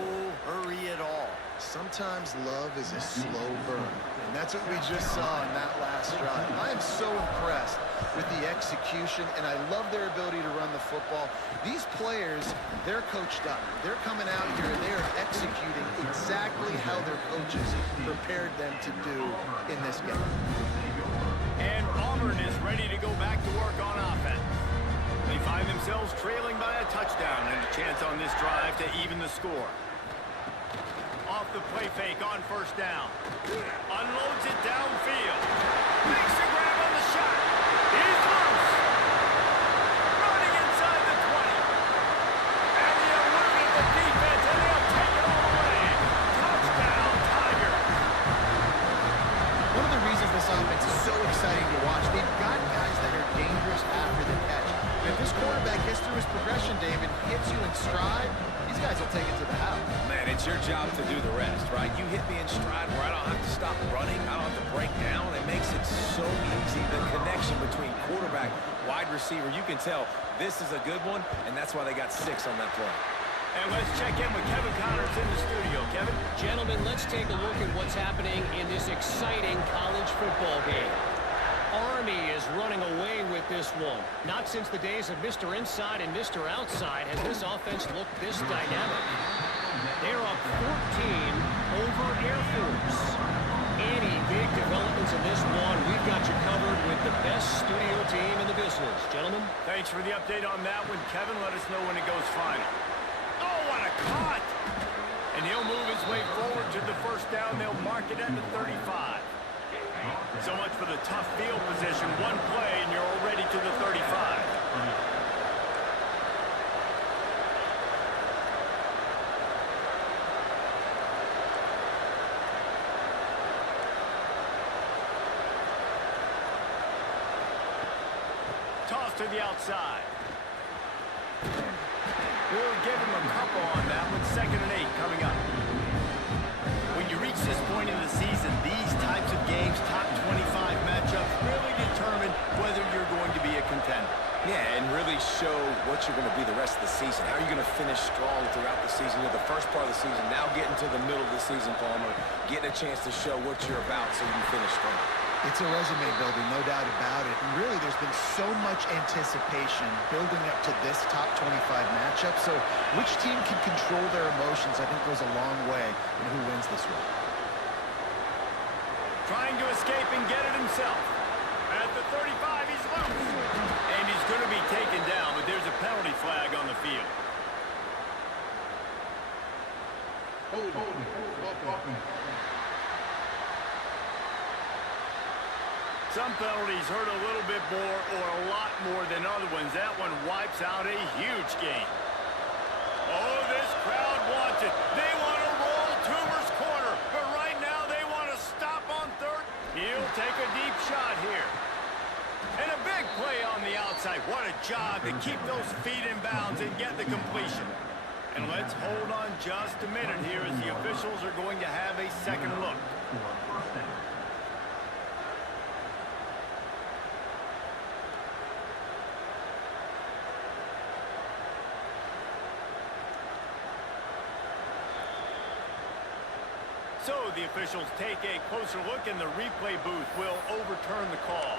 hurry at all. Sometimes love is a slow burn, and that's what we just saw in that last drive. I am so impressed with the execution, and I love their ability to run the football. These players, they're coached up. They're coming out here, and they are executing exactly how their coaches prepared them to do in this game. And Auburn is ready to go back to work on offense. They find themselves trailing by a touchdown and a chance on this drive to even the score. Off the play fake on 1st down. Unloads it downfield. Makes a grab on the shot. He's loose. Running inside the 20. And he eluded the defense, and he'll take it all the way. Touchdown, Tigers. One of the reasons this offense is so exciting to watch, they've got guys that are dangerous after the catch. And if this quarterback gets through his progression, David, hits you in stride, he's guys will take it to the house. Man, it's your job to do the rest, right? You hit me in stride where I don't have to stop running. I don't have to break down. It makes it so easy. The connection between quarterback, wide receiver, you can tell this is a good one, and that's why they got 6 on that play. And let's check in with Kevin Connors in the studio. Kevin? Gentlemen, let's take a look at what's happening in this exciting college football game. Army is running away with this one. Not since the days of Mr. Inside and Mr. Outside has this offense looked this dynamic. They're up 14 over Air Force. Any big developments in this one, we've got you covered with the best studio team in the business. Gentlemen? Thanks for the update on that one, Kevin. Let us know when it goes final. Oh, what a cut! And he'll move his way forward to the first down. They'll mark it at the 35. So much for the tough field position. One play, and you're already to the 35. Toss to the outside. We'll give him a couple on that one. 2nd and 8 coming up. When you reach this point in the season, these types of games, top 25 matchups, really determine whether you're going to be a contender. Yeah, and really show what you're going to be the rest of the season. How are you going to finish strong throughout the season? You're the first part of the season, now getting to the middle of the season, Palmer, getting a chance to show what you're about so you can finish strong. It's a resume building, no doubt about it. And really, there's been so much anticipation building up to this top 25 matchup. So which team can control their emotions, I think, goes a long way in who wins this one. Trying to escape and get it himself. At the 35, he's loose. And he's going to be taken down, but there's a penalty flag on the field. Some penalties hurt a little bit more or a lot more than other ones. That one wipes out a huge game. Oh, this crowd wants it. They want to roll Toomer's corner, but right now they want to stop on 3rd. He'll take a deep shot here. And a big play on the outside. What a job to keep those feet in bounds and get the completion. And let's hold on just a minute here as the officials are going to have a second look. So the officials take a closer look, and the replay booth will overturn the call.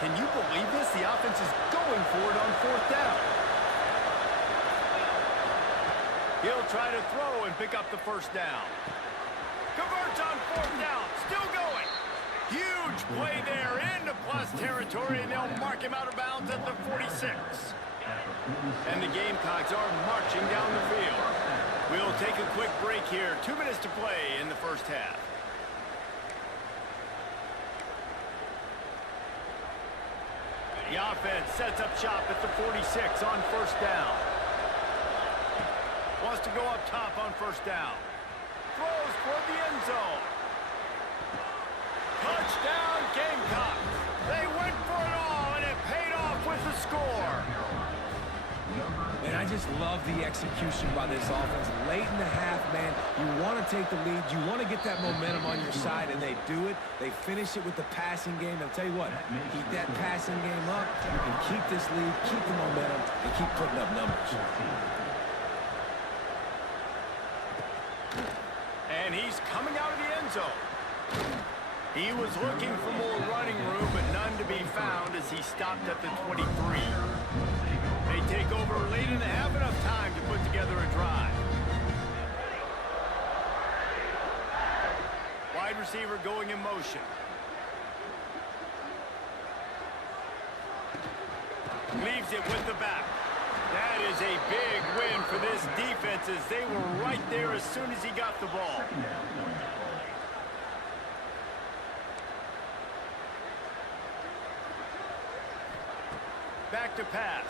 Can you believe this? The offense is going for it on 4th down. He'll try to throw and pick up the first down. Converts on 4th down. Still going. Huge play there into plus territory, and they'll mark him out of bounds at the 46. And the Gamecocks are marching down the field. We'll take a quick break here. 2 minutes to play in the first half. The offense sets up shop at the 46 on 1st down. Wants to go up top on 1st down. Throws for the end zone. Touchdown, Gamecocks. They went for it all, and it paid off with the score. Man, I just love the execution by this offense. Late in the half, man, you want to take the lead. You want to get that momentum on your side, and they do it. They finish it with the passing game. I'll tell you what, keep that passing game up. You can keep this lead, keep the momentum, and keep putting up numbers. And he's coming out of the end zone. He was looking for more running room, but none to be found as he stopped at the 23. They take over late in the half, enough time to put together a drive. Wide receiver going in motion. Leaves it with the back. That is a big win for this defense as they were right there as soon as he got the ball. Back to pass.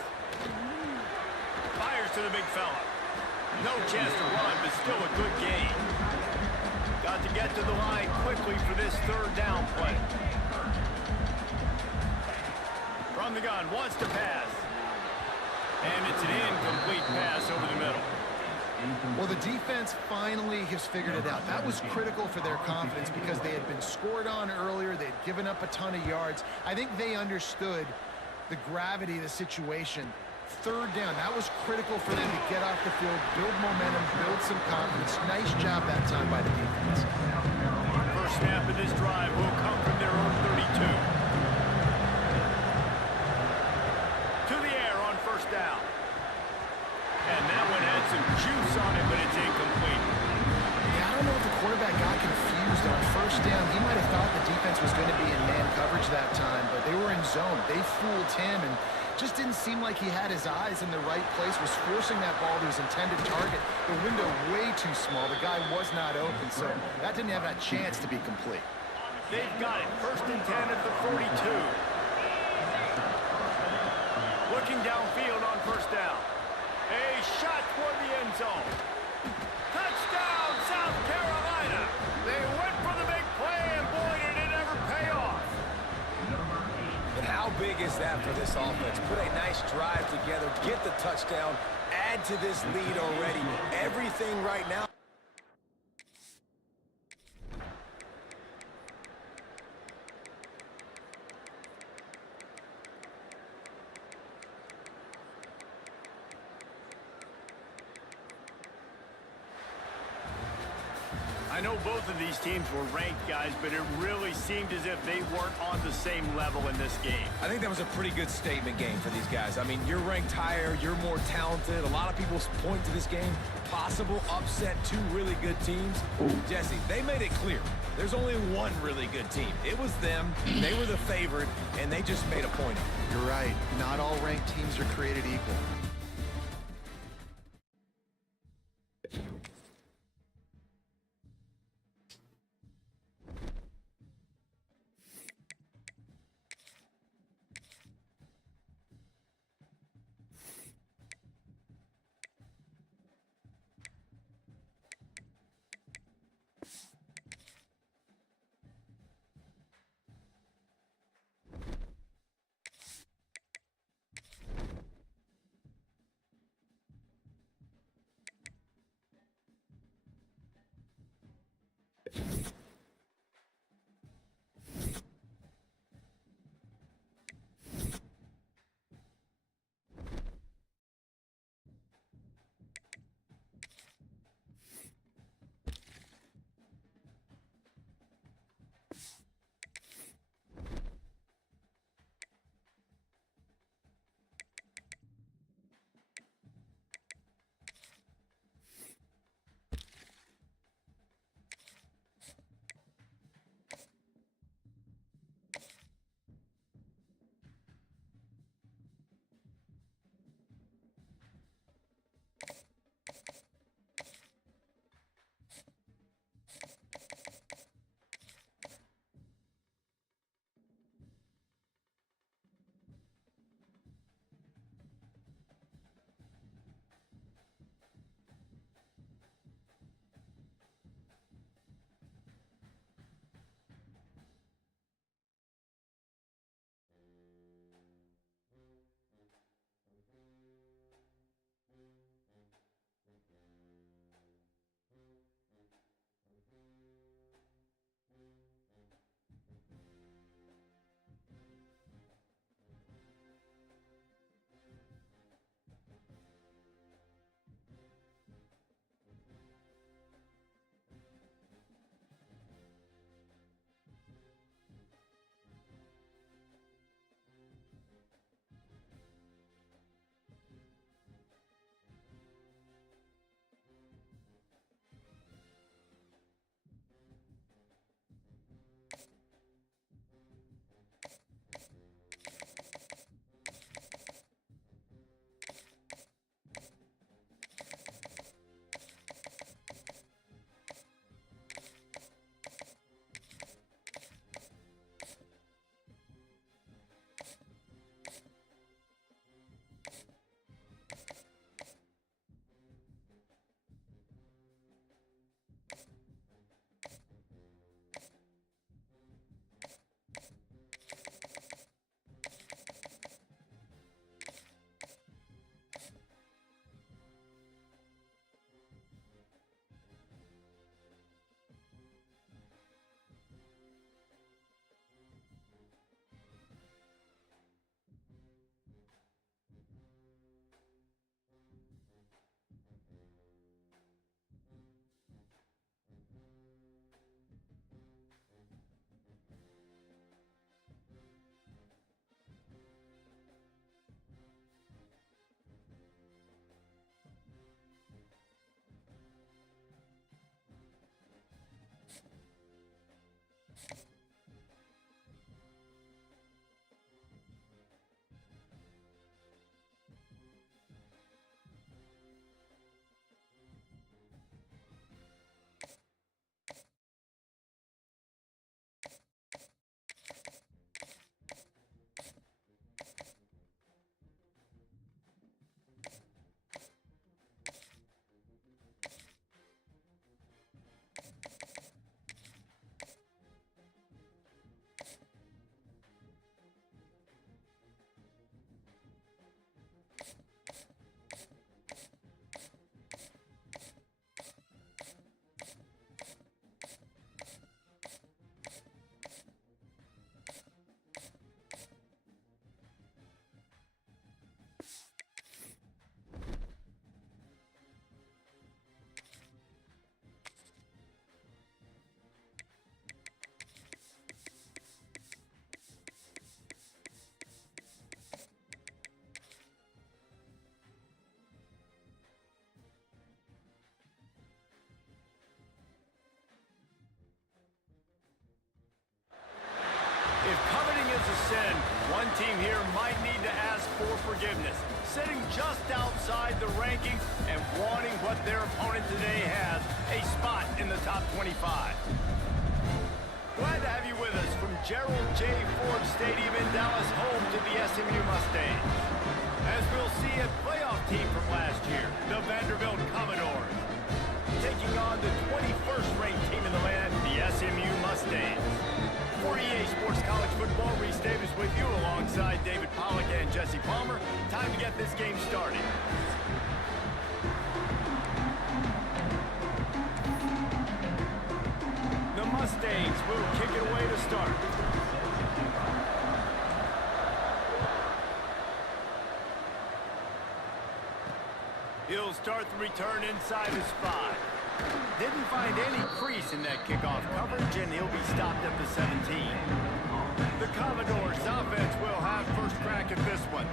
Fires to the big fella. No chance to run, but still a good gain. Got to get to the line quickly for this 3rd down play. From the gun, wants to pass. And it's an incomplete pass over the middle. Well, the defense finally has figured it out. That was critical for their confidence because they had been scored on earlier. They had given up a ton of yards. I think they understood the gravity of the situation. Third down, that was critical for them to get off the field, build momentum, build some confidence. Nice job that time by the defense. First snap of this drive will come from their own 32. To the air on first down. And that one had some juice on it, but it's incomplete. Yeah, I don't know if the quarterback got confused on first down. He might have thought the defense was going to be in man coverage that time, but they were in zone. They fooled him and just didn't seem like he had his eyes in the right place, was forcing that ball to his intended target. The window way too small. The guy was not open, so that didn't have that chance to be complete. They've got it. First and 10 at the 42. Looking downfield on first down. A shot toward the end zone. Touchdown, South Carolina. They went for the big play, and boy, did it ever pay off. But how big is that for this offense? Put a nice drive together, get the touchdown, add to this lead already. Everything right now. I know both of these teams were ranked, guys, but it really seemed as if they weren't on the same level in this game. I think that was a pretty good statement game for these guys. I mean, you're ranked higher, you're more talented. A lot of people point to this game, possible upset, two really good teams. Jesse, they made it clear. There's only one really good team. It was them. They were the favorite, and they just made a point of it. You're right. Not all ranked teams are created equal. If coveting is a sin, one team here might need to ask for forgiveness, sitting just outside the rankings and wanting what their opponent today has, a spot in the top 25. Glad to have you with us from Gerald J. Ford Stadium in Dallas, home to the SMU Mustangs. As we'll see a playoff team from last year, the Vanderbilt Commodores, taking on the 21st ranked team in the land, the SMU Mustangs. For EA Sports College Football, Reese Davis with you alongside David Pollack and Jesse Palmer. Time to get this game started. The Mustangs will kick it away to start. He'll start the return inside his 5. Didn't find any crease in that kickoff coverage, and he'll be stopped at the 17. The Commodores offense will have first crack at this one.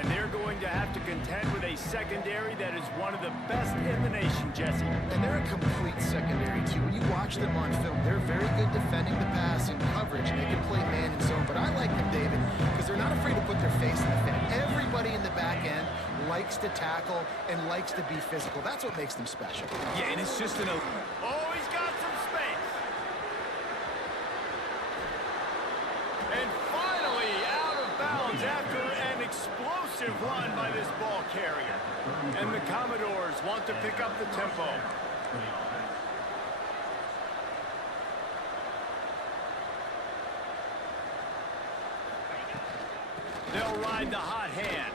And they're going to have to contend with a secondary that is one of the best in the nation, Jesse. And they're a complete secondary, too. When you watch them on film, they're very good defending the pass and coverage, and they can play man and zone. But I like them, David, because they're not afraid to put their face in the fan. Everybody in the back end likes to tackle and likes to be physical. That's what makes them special. Yeah, and it's just an... Oh, he's got some space. And finally out of bounds after an explosive run by this ball carrier. And the Commodores want to pick up the tempo. They'll ride the hot hand.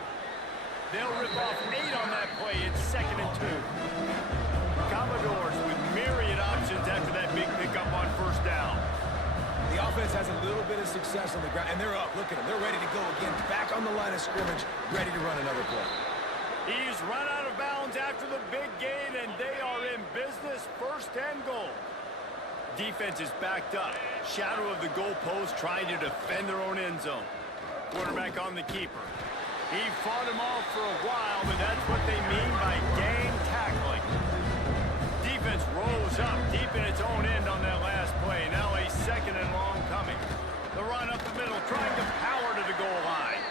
They'll rip off 8 on that play. It's 2nd and 2. Commodores with myriad options after that big pickup on first down. The offense has a little bit of success on the ground, and they're up. Look at them. They're ready to go again. Back on the line of scrimmage, ready to run another play. He's run out of bounds after the big gain, and they are in business, 1st and goal. Defense is backed up. Shadow of the goalpost trying to defend their own end zone. Quarterback on the keeper. He fought him off for a while, but that's what they mean by game tackling. Defense rolls up deep in its own end on that last play. Now a 2nd and long coming. The run up the middle, trying to power to the goal line.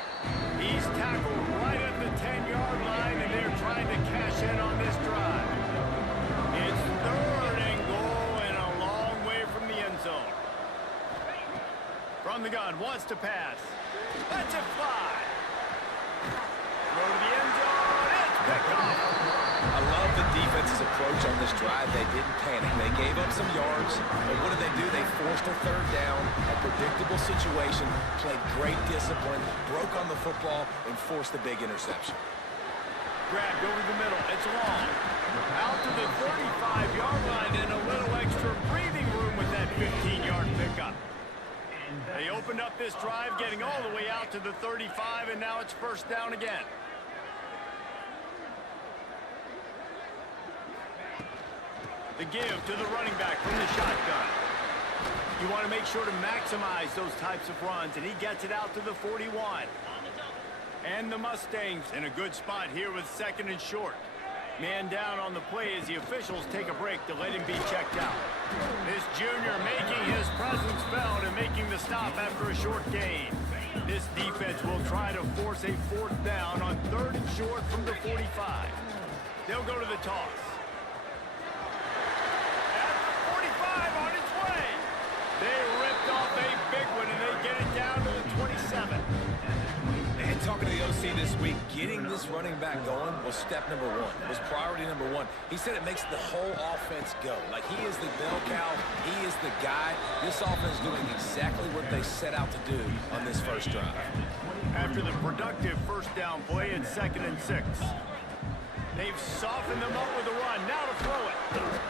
He's tackled right at the 10-yard line, and they're trying to cash in on this drive. It's 3rd and goal and a long way from the end zone. From the gun, wants to pass. Lets it fly. Throw to the end zone. It's picked off. I love the defense's approach on this drive. They didn't panic. They gave up some yards, but what did they do? They forced a 3rd down, a predictable situation, played great discipline, broke on the football, and forced the big interception. Grabbed over the middle. It's long. Out to the 35-yard line and a little extra breathing room with that 15-yard pickup. They opened up this drive, getting all the way out to the 35, and now it's first down again. The give to the running back from the shotgun. You want to make sure to maximize those types of runs, and he gets it out to the 41. And the Mustangs in a good spot here with 2nd and short. Man down on the play as the officials take a break to let him be checked out. This junior making his presence felt and making the stop after a short gain. This defense will try to force a 4th down on 3rd and short from the 45. They'll go to the toss. At the 45 on its way. They ripped off a big one and they get it down to the 27. And talking to the OC this week, getting this running back going was step number 1. It was priority number 1. He said it makes the whole offense go. Like, he is the bell cow. He is the guy. This offense is doing exactly what they set out to do on this first drive. After the productive first down play, it's 2nd and 6. They've softened them up with a run. Now to throw it.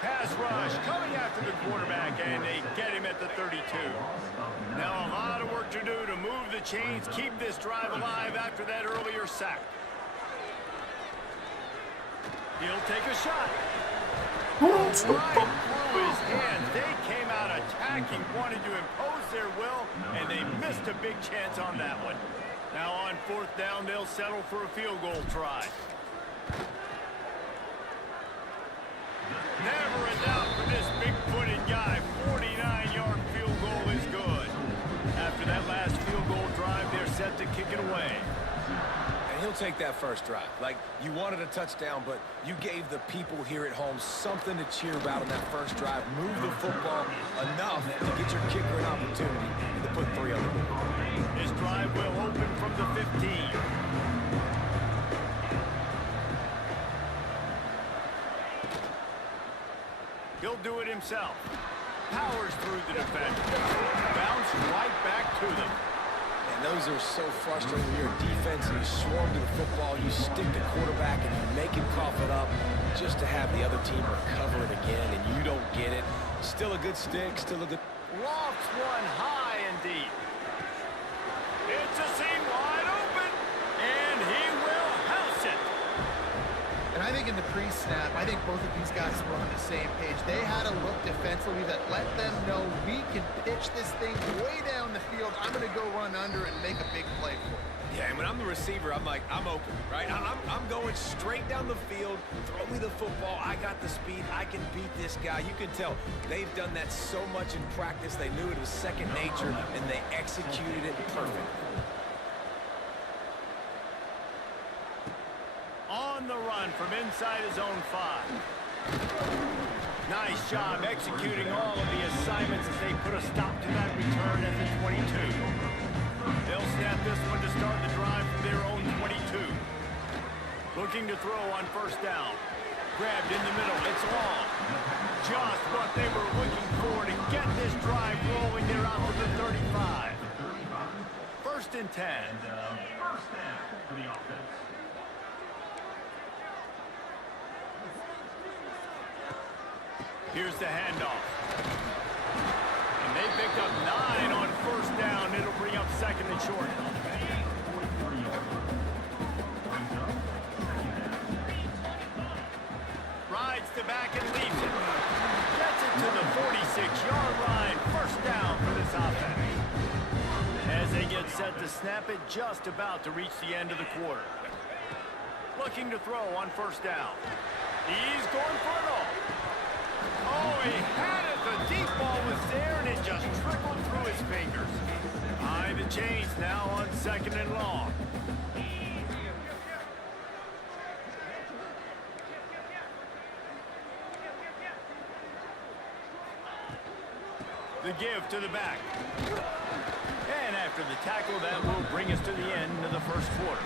Pass rush coming after the quarterback, and they get him at the 32. Now a lot of work to do to move the chains, keep this drive alive after that earlier sack. He'll take a shot. Right through his hands. They came out attacking, wanted to impose their will, and they missed a big chance on that one. Now on 4th down, they'll settle for a field goal try. Never a doubt for this big-footed guy. 49-yard field goal is good. he'll take that first drive. Like, you wanted a touchdown, but you gave the people here at home something to cheer about on that first drive. Move the football enough to get your kicker an opportunity to put 3 on the board. His drive will open from the 15. He'll do it himself. Powers through the defender. Bounce right back to them. And those are so frustrating when you're a defense and you swarm to the football, you stick the quarterback and you make him cough it up just to have the other team recover it again, and you don't get it. Still a good stick, still a good... Lofts one high and deep. It's a seam wide open, and he will house it. And I think in the pre-snap, I think both of these guys were on the same page. They had a look defensively that let them know we can pitch this thing way down the field. I'm going to go run under and make a big play for it. Yeah, and when I'm the receiver, I'm like, I'm open, right? I'm going straight down the field. Throw me the football. I got the speed. I can beat this guy. You can tell they've done that so much in practice. They knew it was second nature, and they executed it perfectly. On the run from inside his own 5. Nice job executing all of the assignments as they put a stop to that return at the 22. They'll snap this one to start the drive from their own 22. Looking to throw on first down. Grabbed in the middle. It's long. Just what they were looking for to get this drive rolling. They're out to the 35. First and 10. Here's the handoff. And they picked up 9 on first down. It'll bring up second and short. Rides the back and leaves it. Gets it to the 46-yard line. First down for this offense. As they get set to snap it, just about to reach the end of the quarter. Looking to throw on first down. He's going for it all. Oh, he had it. The deep ball was there, and it just trickled through his fingers. High the chains now on second and long. The give to the back. And after the tackle, that will bring us to the end of the first quarter.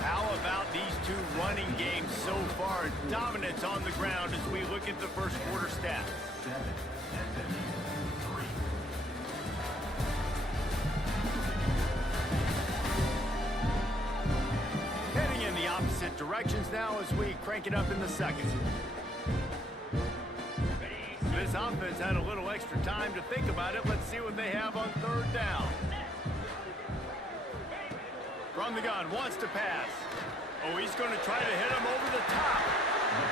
How about these two running games so far? Dominance on the ground as we look at the first quarter stats. Heading in the opposite directions now as we crank it up in the second. This offense had a little extra time to think about it. Let's see what they have on third down. From the gun, wants to pass. Oh, he's going to try to hit him over the top.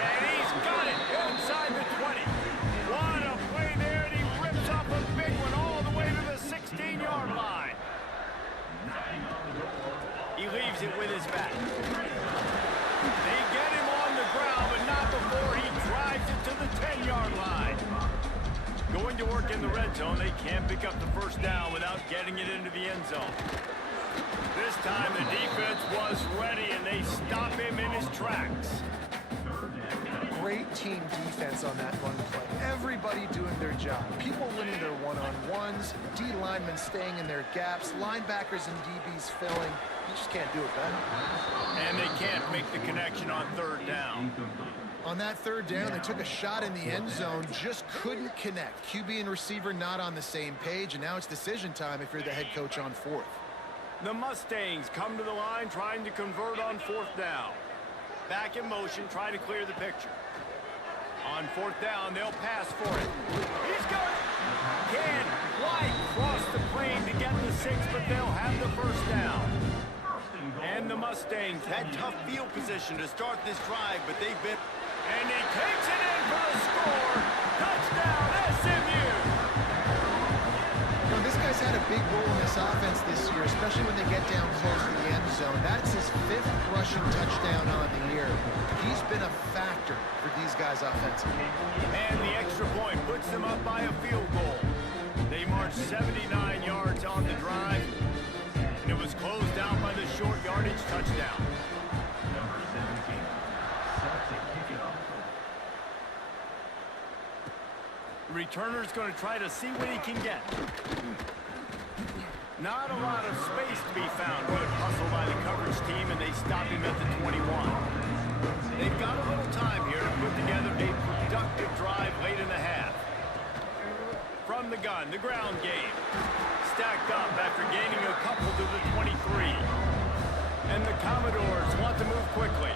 And he's got it inside the 20. What a play there, and he rips off a big one all the way to the 16-yard line. He leaves it with his back. They get him on the ground, but not before he drives it to the 10-yard line. Going to work in the red zone, they can't pick up the first down without getting it into the end zone. This time the defense was ready, and they stop him in his tracks. Great team defense on that run play. Everybody doing their job. People winning their one-on-ones, D linemen staying in their gaps, linebackers and DBs filling. You just can't do it better. And they can't make the connection on third down. On that third down, they took a shot in the end zone, just couldn't connect. QB and receiver not on the same page, and now it's decision time if you're the head coach on fourth. The Mustangs come to the line trying to convert on fourth down. Back in motion, trying to clear the picture. On fourth down, they'll pass for it. He's got it. Can't quite cross the plane to get the 6, but they'll have the first down. And the Mustangs had tough field position to start this drive, but they've been... And he takes it in for the score. Touchdown, SMU! You know, this guy's had a big role in this offense this year, especially when they get down close to the end zone. That's his 5th rushing touchdown on the year. He's been a factor for these guys offensively. And the extra point puts them up by a field goal. They marched 79 yards on the drive, and it was closed out by the short yardage returner's going to try to see what he can get. Not a lot of space to be found. Good hustle by the coverage team, and they stop him at the 21. They've got a little time here to put together a productive drive late in the half. From the gun, the ground game. Stacked up after gaining a couple to the 23. And the Commodores want to move quickly.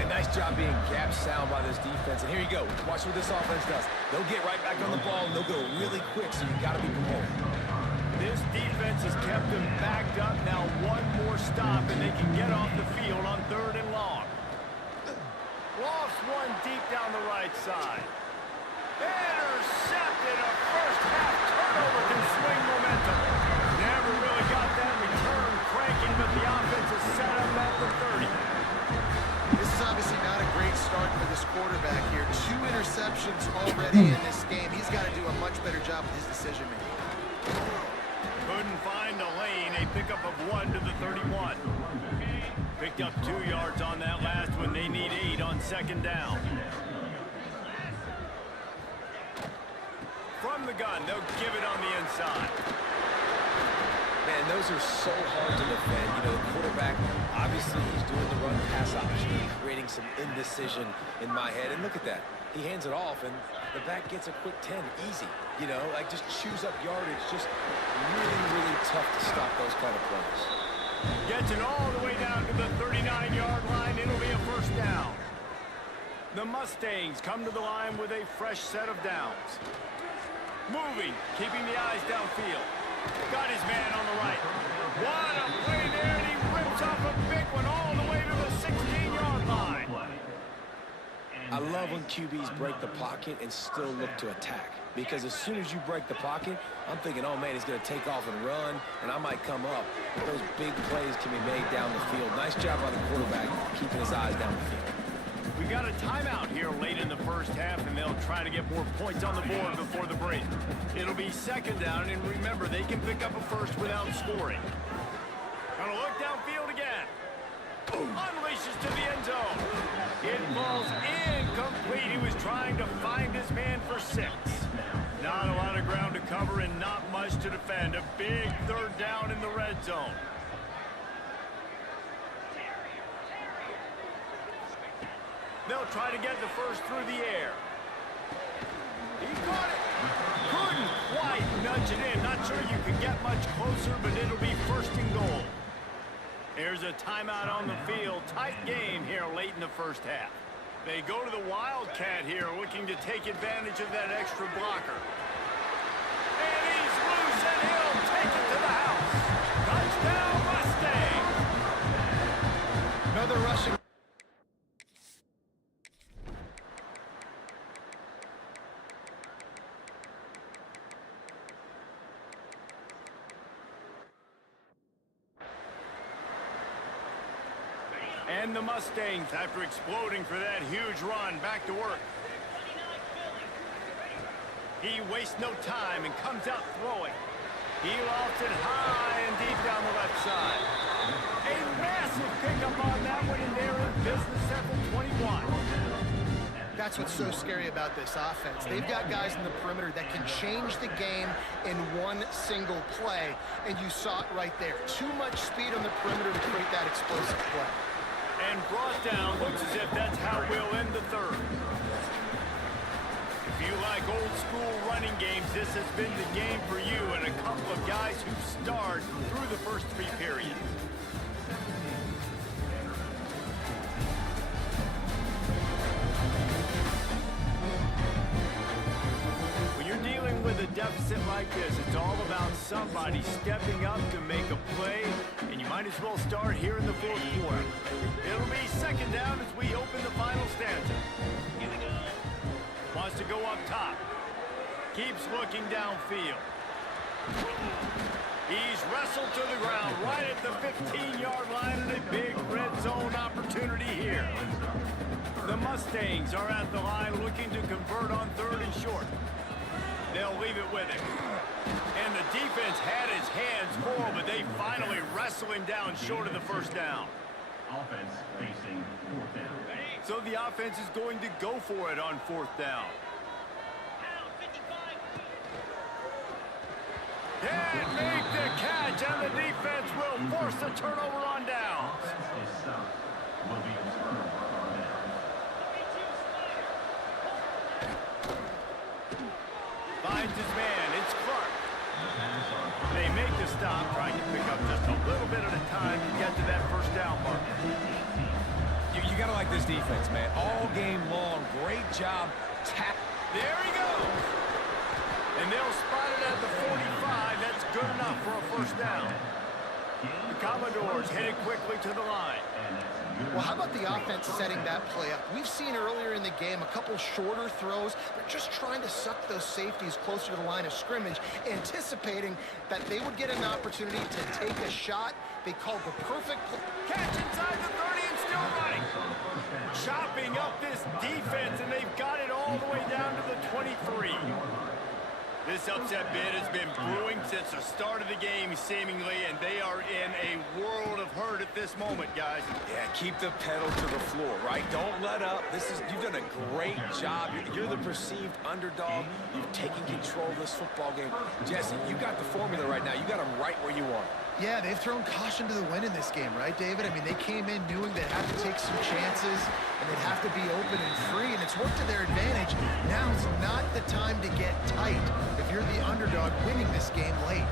A nice job being gap sound by this defense. And here you go. Watch what this offense does. They'll get right back on the ball, and they'll go really quick, so you got to be prepared. This defense has kept them backed up. Now one more stop, and they can get off the field on 3rd and long. Lofts one deep down the right side. Intercepted. A first-half turnover can swing momentum. Never really got that return cranking, but the offense is set up at the 30. This is obviously not a great start for this quarterback here. 2 interceptions already in this game. He's got to do a much better job with his decision-making. Couldn't find a lane. A pickup of 1 to the 31. Picked up 2 yards on that last one. They need 8 on 2nd down. From the gun, they'll give it on the inside. Man, those are so hard to defend. You know, the quarterback, obviously, he's doing the run-pass option, creating some indecision in my head. And look at that. He hands it off, and the back gets a quick 10. Easy. You know, like just chews up yardage. Just really, really tough to stop those kind of plays. Gets it all the way down to the 39-yard line. It'll be a first down. The Mustangs come to the line with a fresh set of downs. Moving, keeping the eyes downfield. Got his man on the right. What a play there, and he rips off a big one all the way to the 16-yard line. I love when QBs break the pocket and still look to attack. Because as soon as you break the pocket, I'm thinking, oh, man, he's going to take off and run, and I might come up. But those big plays can be made down the field. Nice job by the quarterback keeping his eyes down the field. We've got a timeout here late in the first half, and they'll try to get more points on the board before the break. It'll be 2nd down, and remember, they can pick up a first without scoring. Gonna look downfield again. Unleashes to the end zone. It falls incomplete. He was trying to find his man for 6. Not a lot of ground to cover and not much to defend. A big 3rd down in the red zone. They'll try to get the first through the air. He caught it. Couldn't quite nudge it in. Not sure you could get much closer, but it'll be 1st and goal. There's a timeout on the field. Tight game here late in the first half. They go to the Wildcat here, looking to take advantage of that extra blocker. And he's loose, and he'll take it to the house. Touchdown, Mustang. Another rushing. And the Mustangs, after exploding for that huge run, back to work. He wastes no time and comes out throwing. He lofts it high and deep down the left side. A massive pickup on that one, and they're in business at the 21. That's what's so scary about this offense. They've got guys in the perimeter that can change the game in one single play, and you saw it right there. Too much speed on the perimeter to create that explosive play. And brought down, looks as if that's how we'll end the 3rd. If you like old school running games, this has been the game for you, and a couple of guys who starred through the first 3 periods. When you're dealing with a deficit like this, it's all about somebody stepping up to make a play, and you might as well start here in the 4th quarter. It'll be 2nd down as we open the final stanza. Wants to go up top. Keeps looking downfield. He's wrestled to the ground right at the 15-yard line, and a big red zone opportunity here. The Mustangs are at the line looking to convert on 3rd and short. They'll leave it with him. And the defense had his hands full, but they finally wrestle him down short of the 1st down. Offense facing 4th down. So the offense is going to go for it on 4th down. Can't make the catch, and the defense will force a turnover on downs. Offense is stopped. Will be returned on downs. Finds his man. It's Clark. The pass on They make the stop, trying to pick up just a little bit at a time to get to that first down mark. You got to like this defense, man. All game long, great job. There he goes. And they'll spot it at the 45. That's good enough for a first down. The Commodores headed quickly to the line. Well, how about the offense setting that play up? We've seen earlier in the game a couple shorter throws. They're just trying to suck those safeties closer to the line of scrimmage, anticipating that they would get an opportunity to take a shot. They called the perfect play. Catch inside the 30 and still running. Chopping up this defense, and they've got it all the way down to the 23. This upset bid has been brewing since the start of the game, seemingly, and they are in a world of hurt at this moment, guys. Yeah, keep the pedal to the floor, right? Don't let up. You've done a great job. You're the perceived underdog. You've taken control of this football game. Jesse, you got the formula right now. You got them right where you want. Yeah, they've thrown caution to the wind in this game, right, David? I mean, they came in knowing they'd have to take some chances, and they'd have to be open and free, and it's worked to their advantage. Now's not the time to get tight if you're the underdog winning this game late.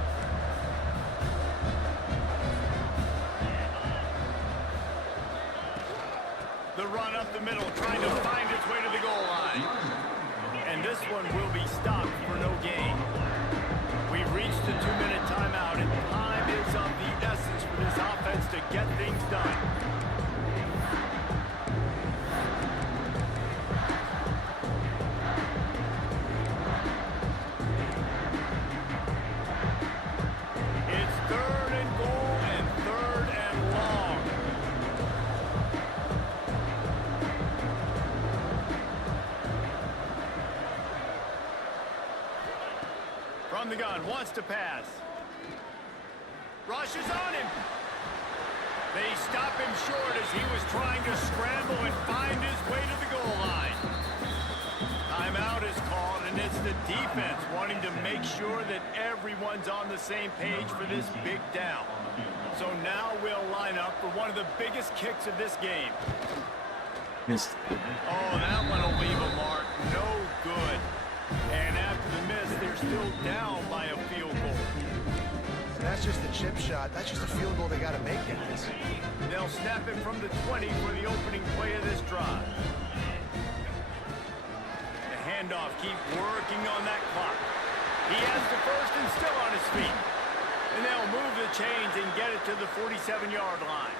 The run up the middle, trying to find its way to the goal line. And this one will be stopped for no gain. We've reached the 2-minute timeout, and time is of the essence for this offense to get things done. It's 3rd and goal and 3rd and long. From the gun, wants to pass. Rushes on him. They stop him short as he was trying to scramble and find his way to the goal line. Timeout is called, and it's the defense wanting to make sure that everyone's on the same page for this big down. So now we'll line up for one of the biggest kicks of this game. Missed. Oh, that one will leave a mark. No good. And after the miss, they're still down by a field goal. And that's just the chip shot. That's just a field goal they got to make, guys. They'll snap it from the 20 for the opening play of this drive. The handoff, keep working on that clock. He has the first and still on his feet. And they'll move the chains and get it to the 47-yard line.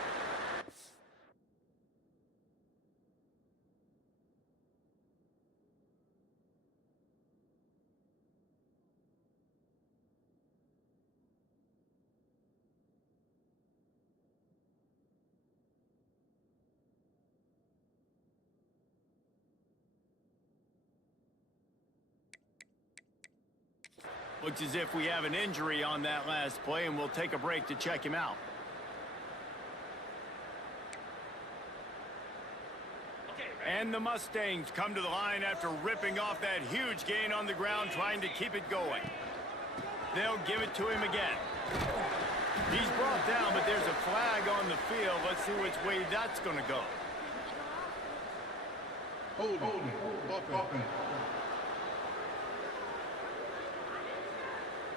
Looks as if we have an injury on that last play, and we'll take a break to check him out. And the Mustangs come to the line after ripping off that huge gain on the ground, trying to keep it going. They'll give it to him again. He's brought down, but there's a flag on the field. Let's see which way that's going to go.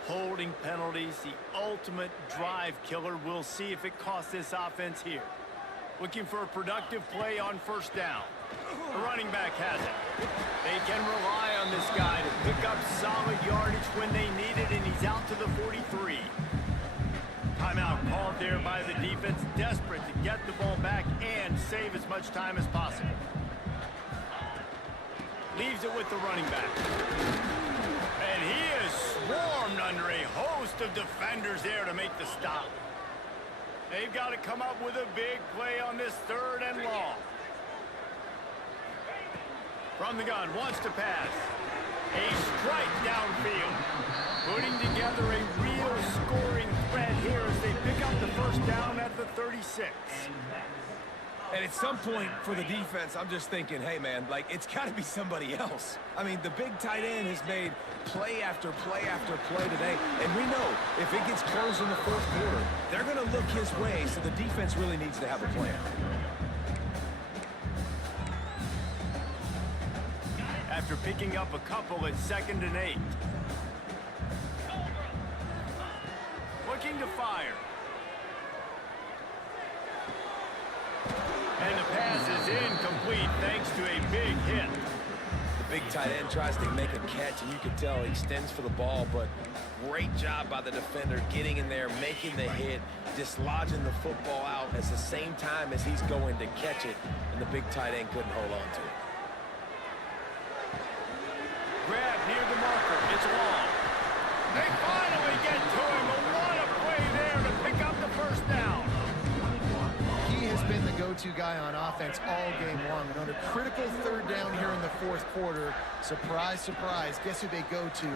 Holding penalties, the ultimate drive killer. We'll see if it costs this offense here. Looking for a productive play on first down. The running back has it. They can rely on this guy to pick up solid yardage when they need it, and he's out to the 43. Timeout called there by the defense, desperate to get the ball back and save as much time as possible. Leaves it with the running back. And he is swarmed under a host of defenders there to make the stop. They've got to come up with a big play on this 3rd and long. From the gun, wants to pass. A strike downfield. Putting together a real scoring threat here as they pick up the first down at the 36. And at some point for the defense, I'm just thinking, hey, man, like, it's got to be somebody else. I mean, the big tight end has made play after play after play today. And we know if it gets close in the fourth quarter, they're going to look his way, so the defense really needs to have a plan. After picking up a couple at 2nd and 8. Looking to fire. And the pass is incomplete thanks to a big hit. The big tight end tries to make a catch, and you can tell he extends for the ball, but great job by the defender getting in there, making the hit, dislodging the football out at the same time as he's going to catch it, and the big tight end couldn't hold on to it. Grab near the marker. It's long. They finally get to him. But what a play there to pick up the first down. He has been the go-to guy on offense all game long. And on a critical 3rd down here in the 4th quarter, surprise, surprise, guess who they go to?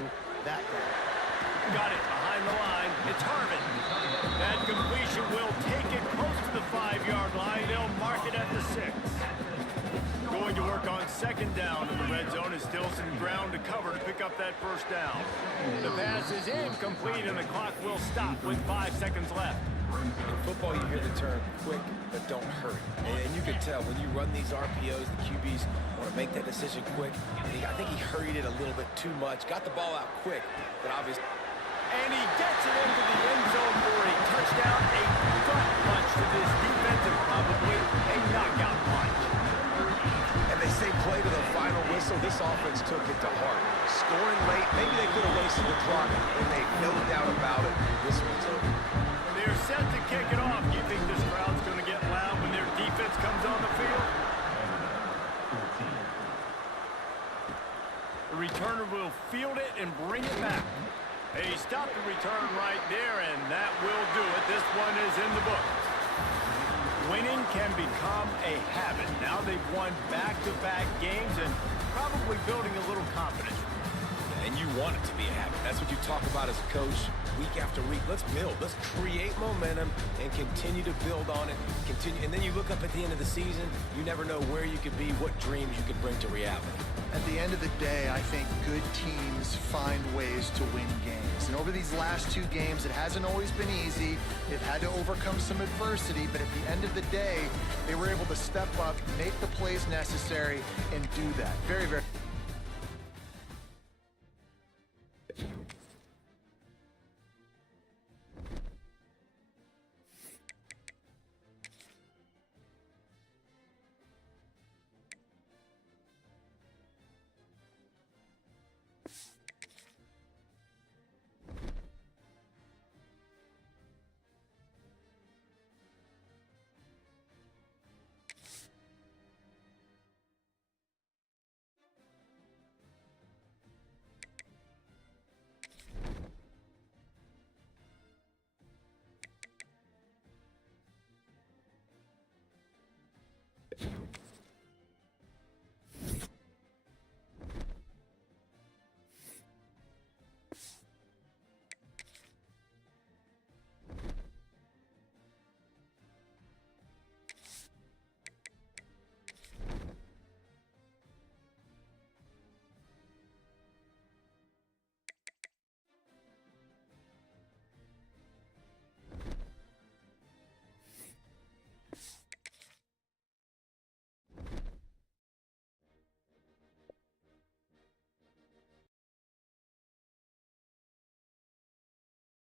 That guy. Got it behind the line. It's Harvin. That completion will take it close to the 5-yard line. They'll mark it at the 6. Going to work on 2nd down in the red zone as still some ground to cover to pick up that first down. The pass is incomplete and the clock will stop with 5 seconds left. In football, you hear the term quick, but don't hurry. And you can tell when you run these RPOs, the QBs want to make that decision quick. I think he hurried it a little bit too much. Got the ball out quick, but obviously. And he gets it into the end zone for a touchdown, a gut punch to this defense, and probably a knockout punch. And they say play to the final whistle. This offense took it to heart. Scoring late, maybe they could have wasted the clock, and they no doubt about it. This one's over. They're set to kick it off. Do you think this crowd's going to get loud when their defense comes on the field? The returner will field it and bring it back. They stop the return right there, and that will do it. This one is in the books. Winning can become a habit. Now they've won back-to-back games and probably building a little confidence. And you want it to be a habit. That's what you talk about as a coach week after week. Let's build. Let's create momentum and continue to build on it. And then you look up at the end of the season, you never know where you could be, what dreams you could bring to reality. At the end of the day, I think good teams find ways to win games. And over these last 2 games, it hasn't always been easy. They've had to overcome some adversity, but at the end of the day, they were able to step up, make the plays necessary, and do that. Very, very...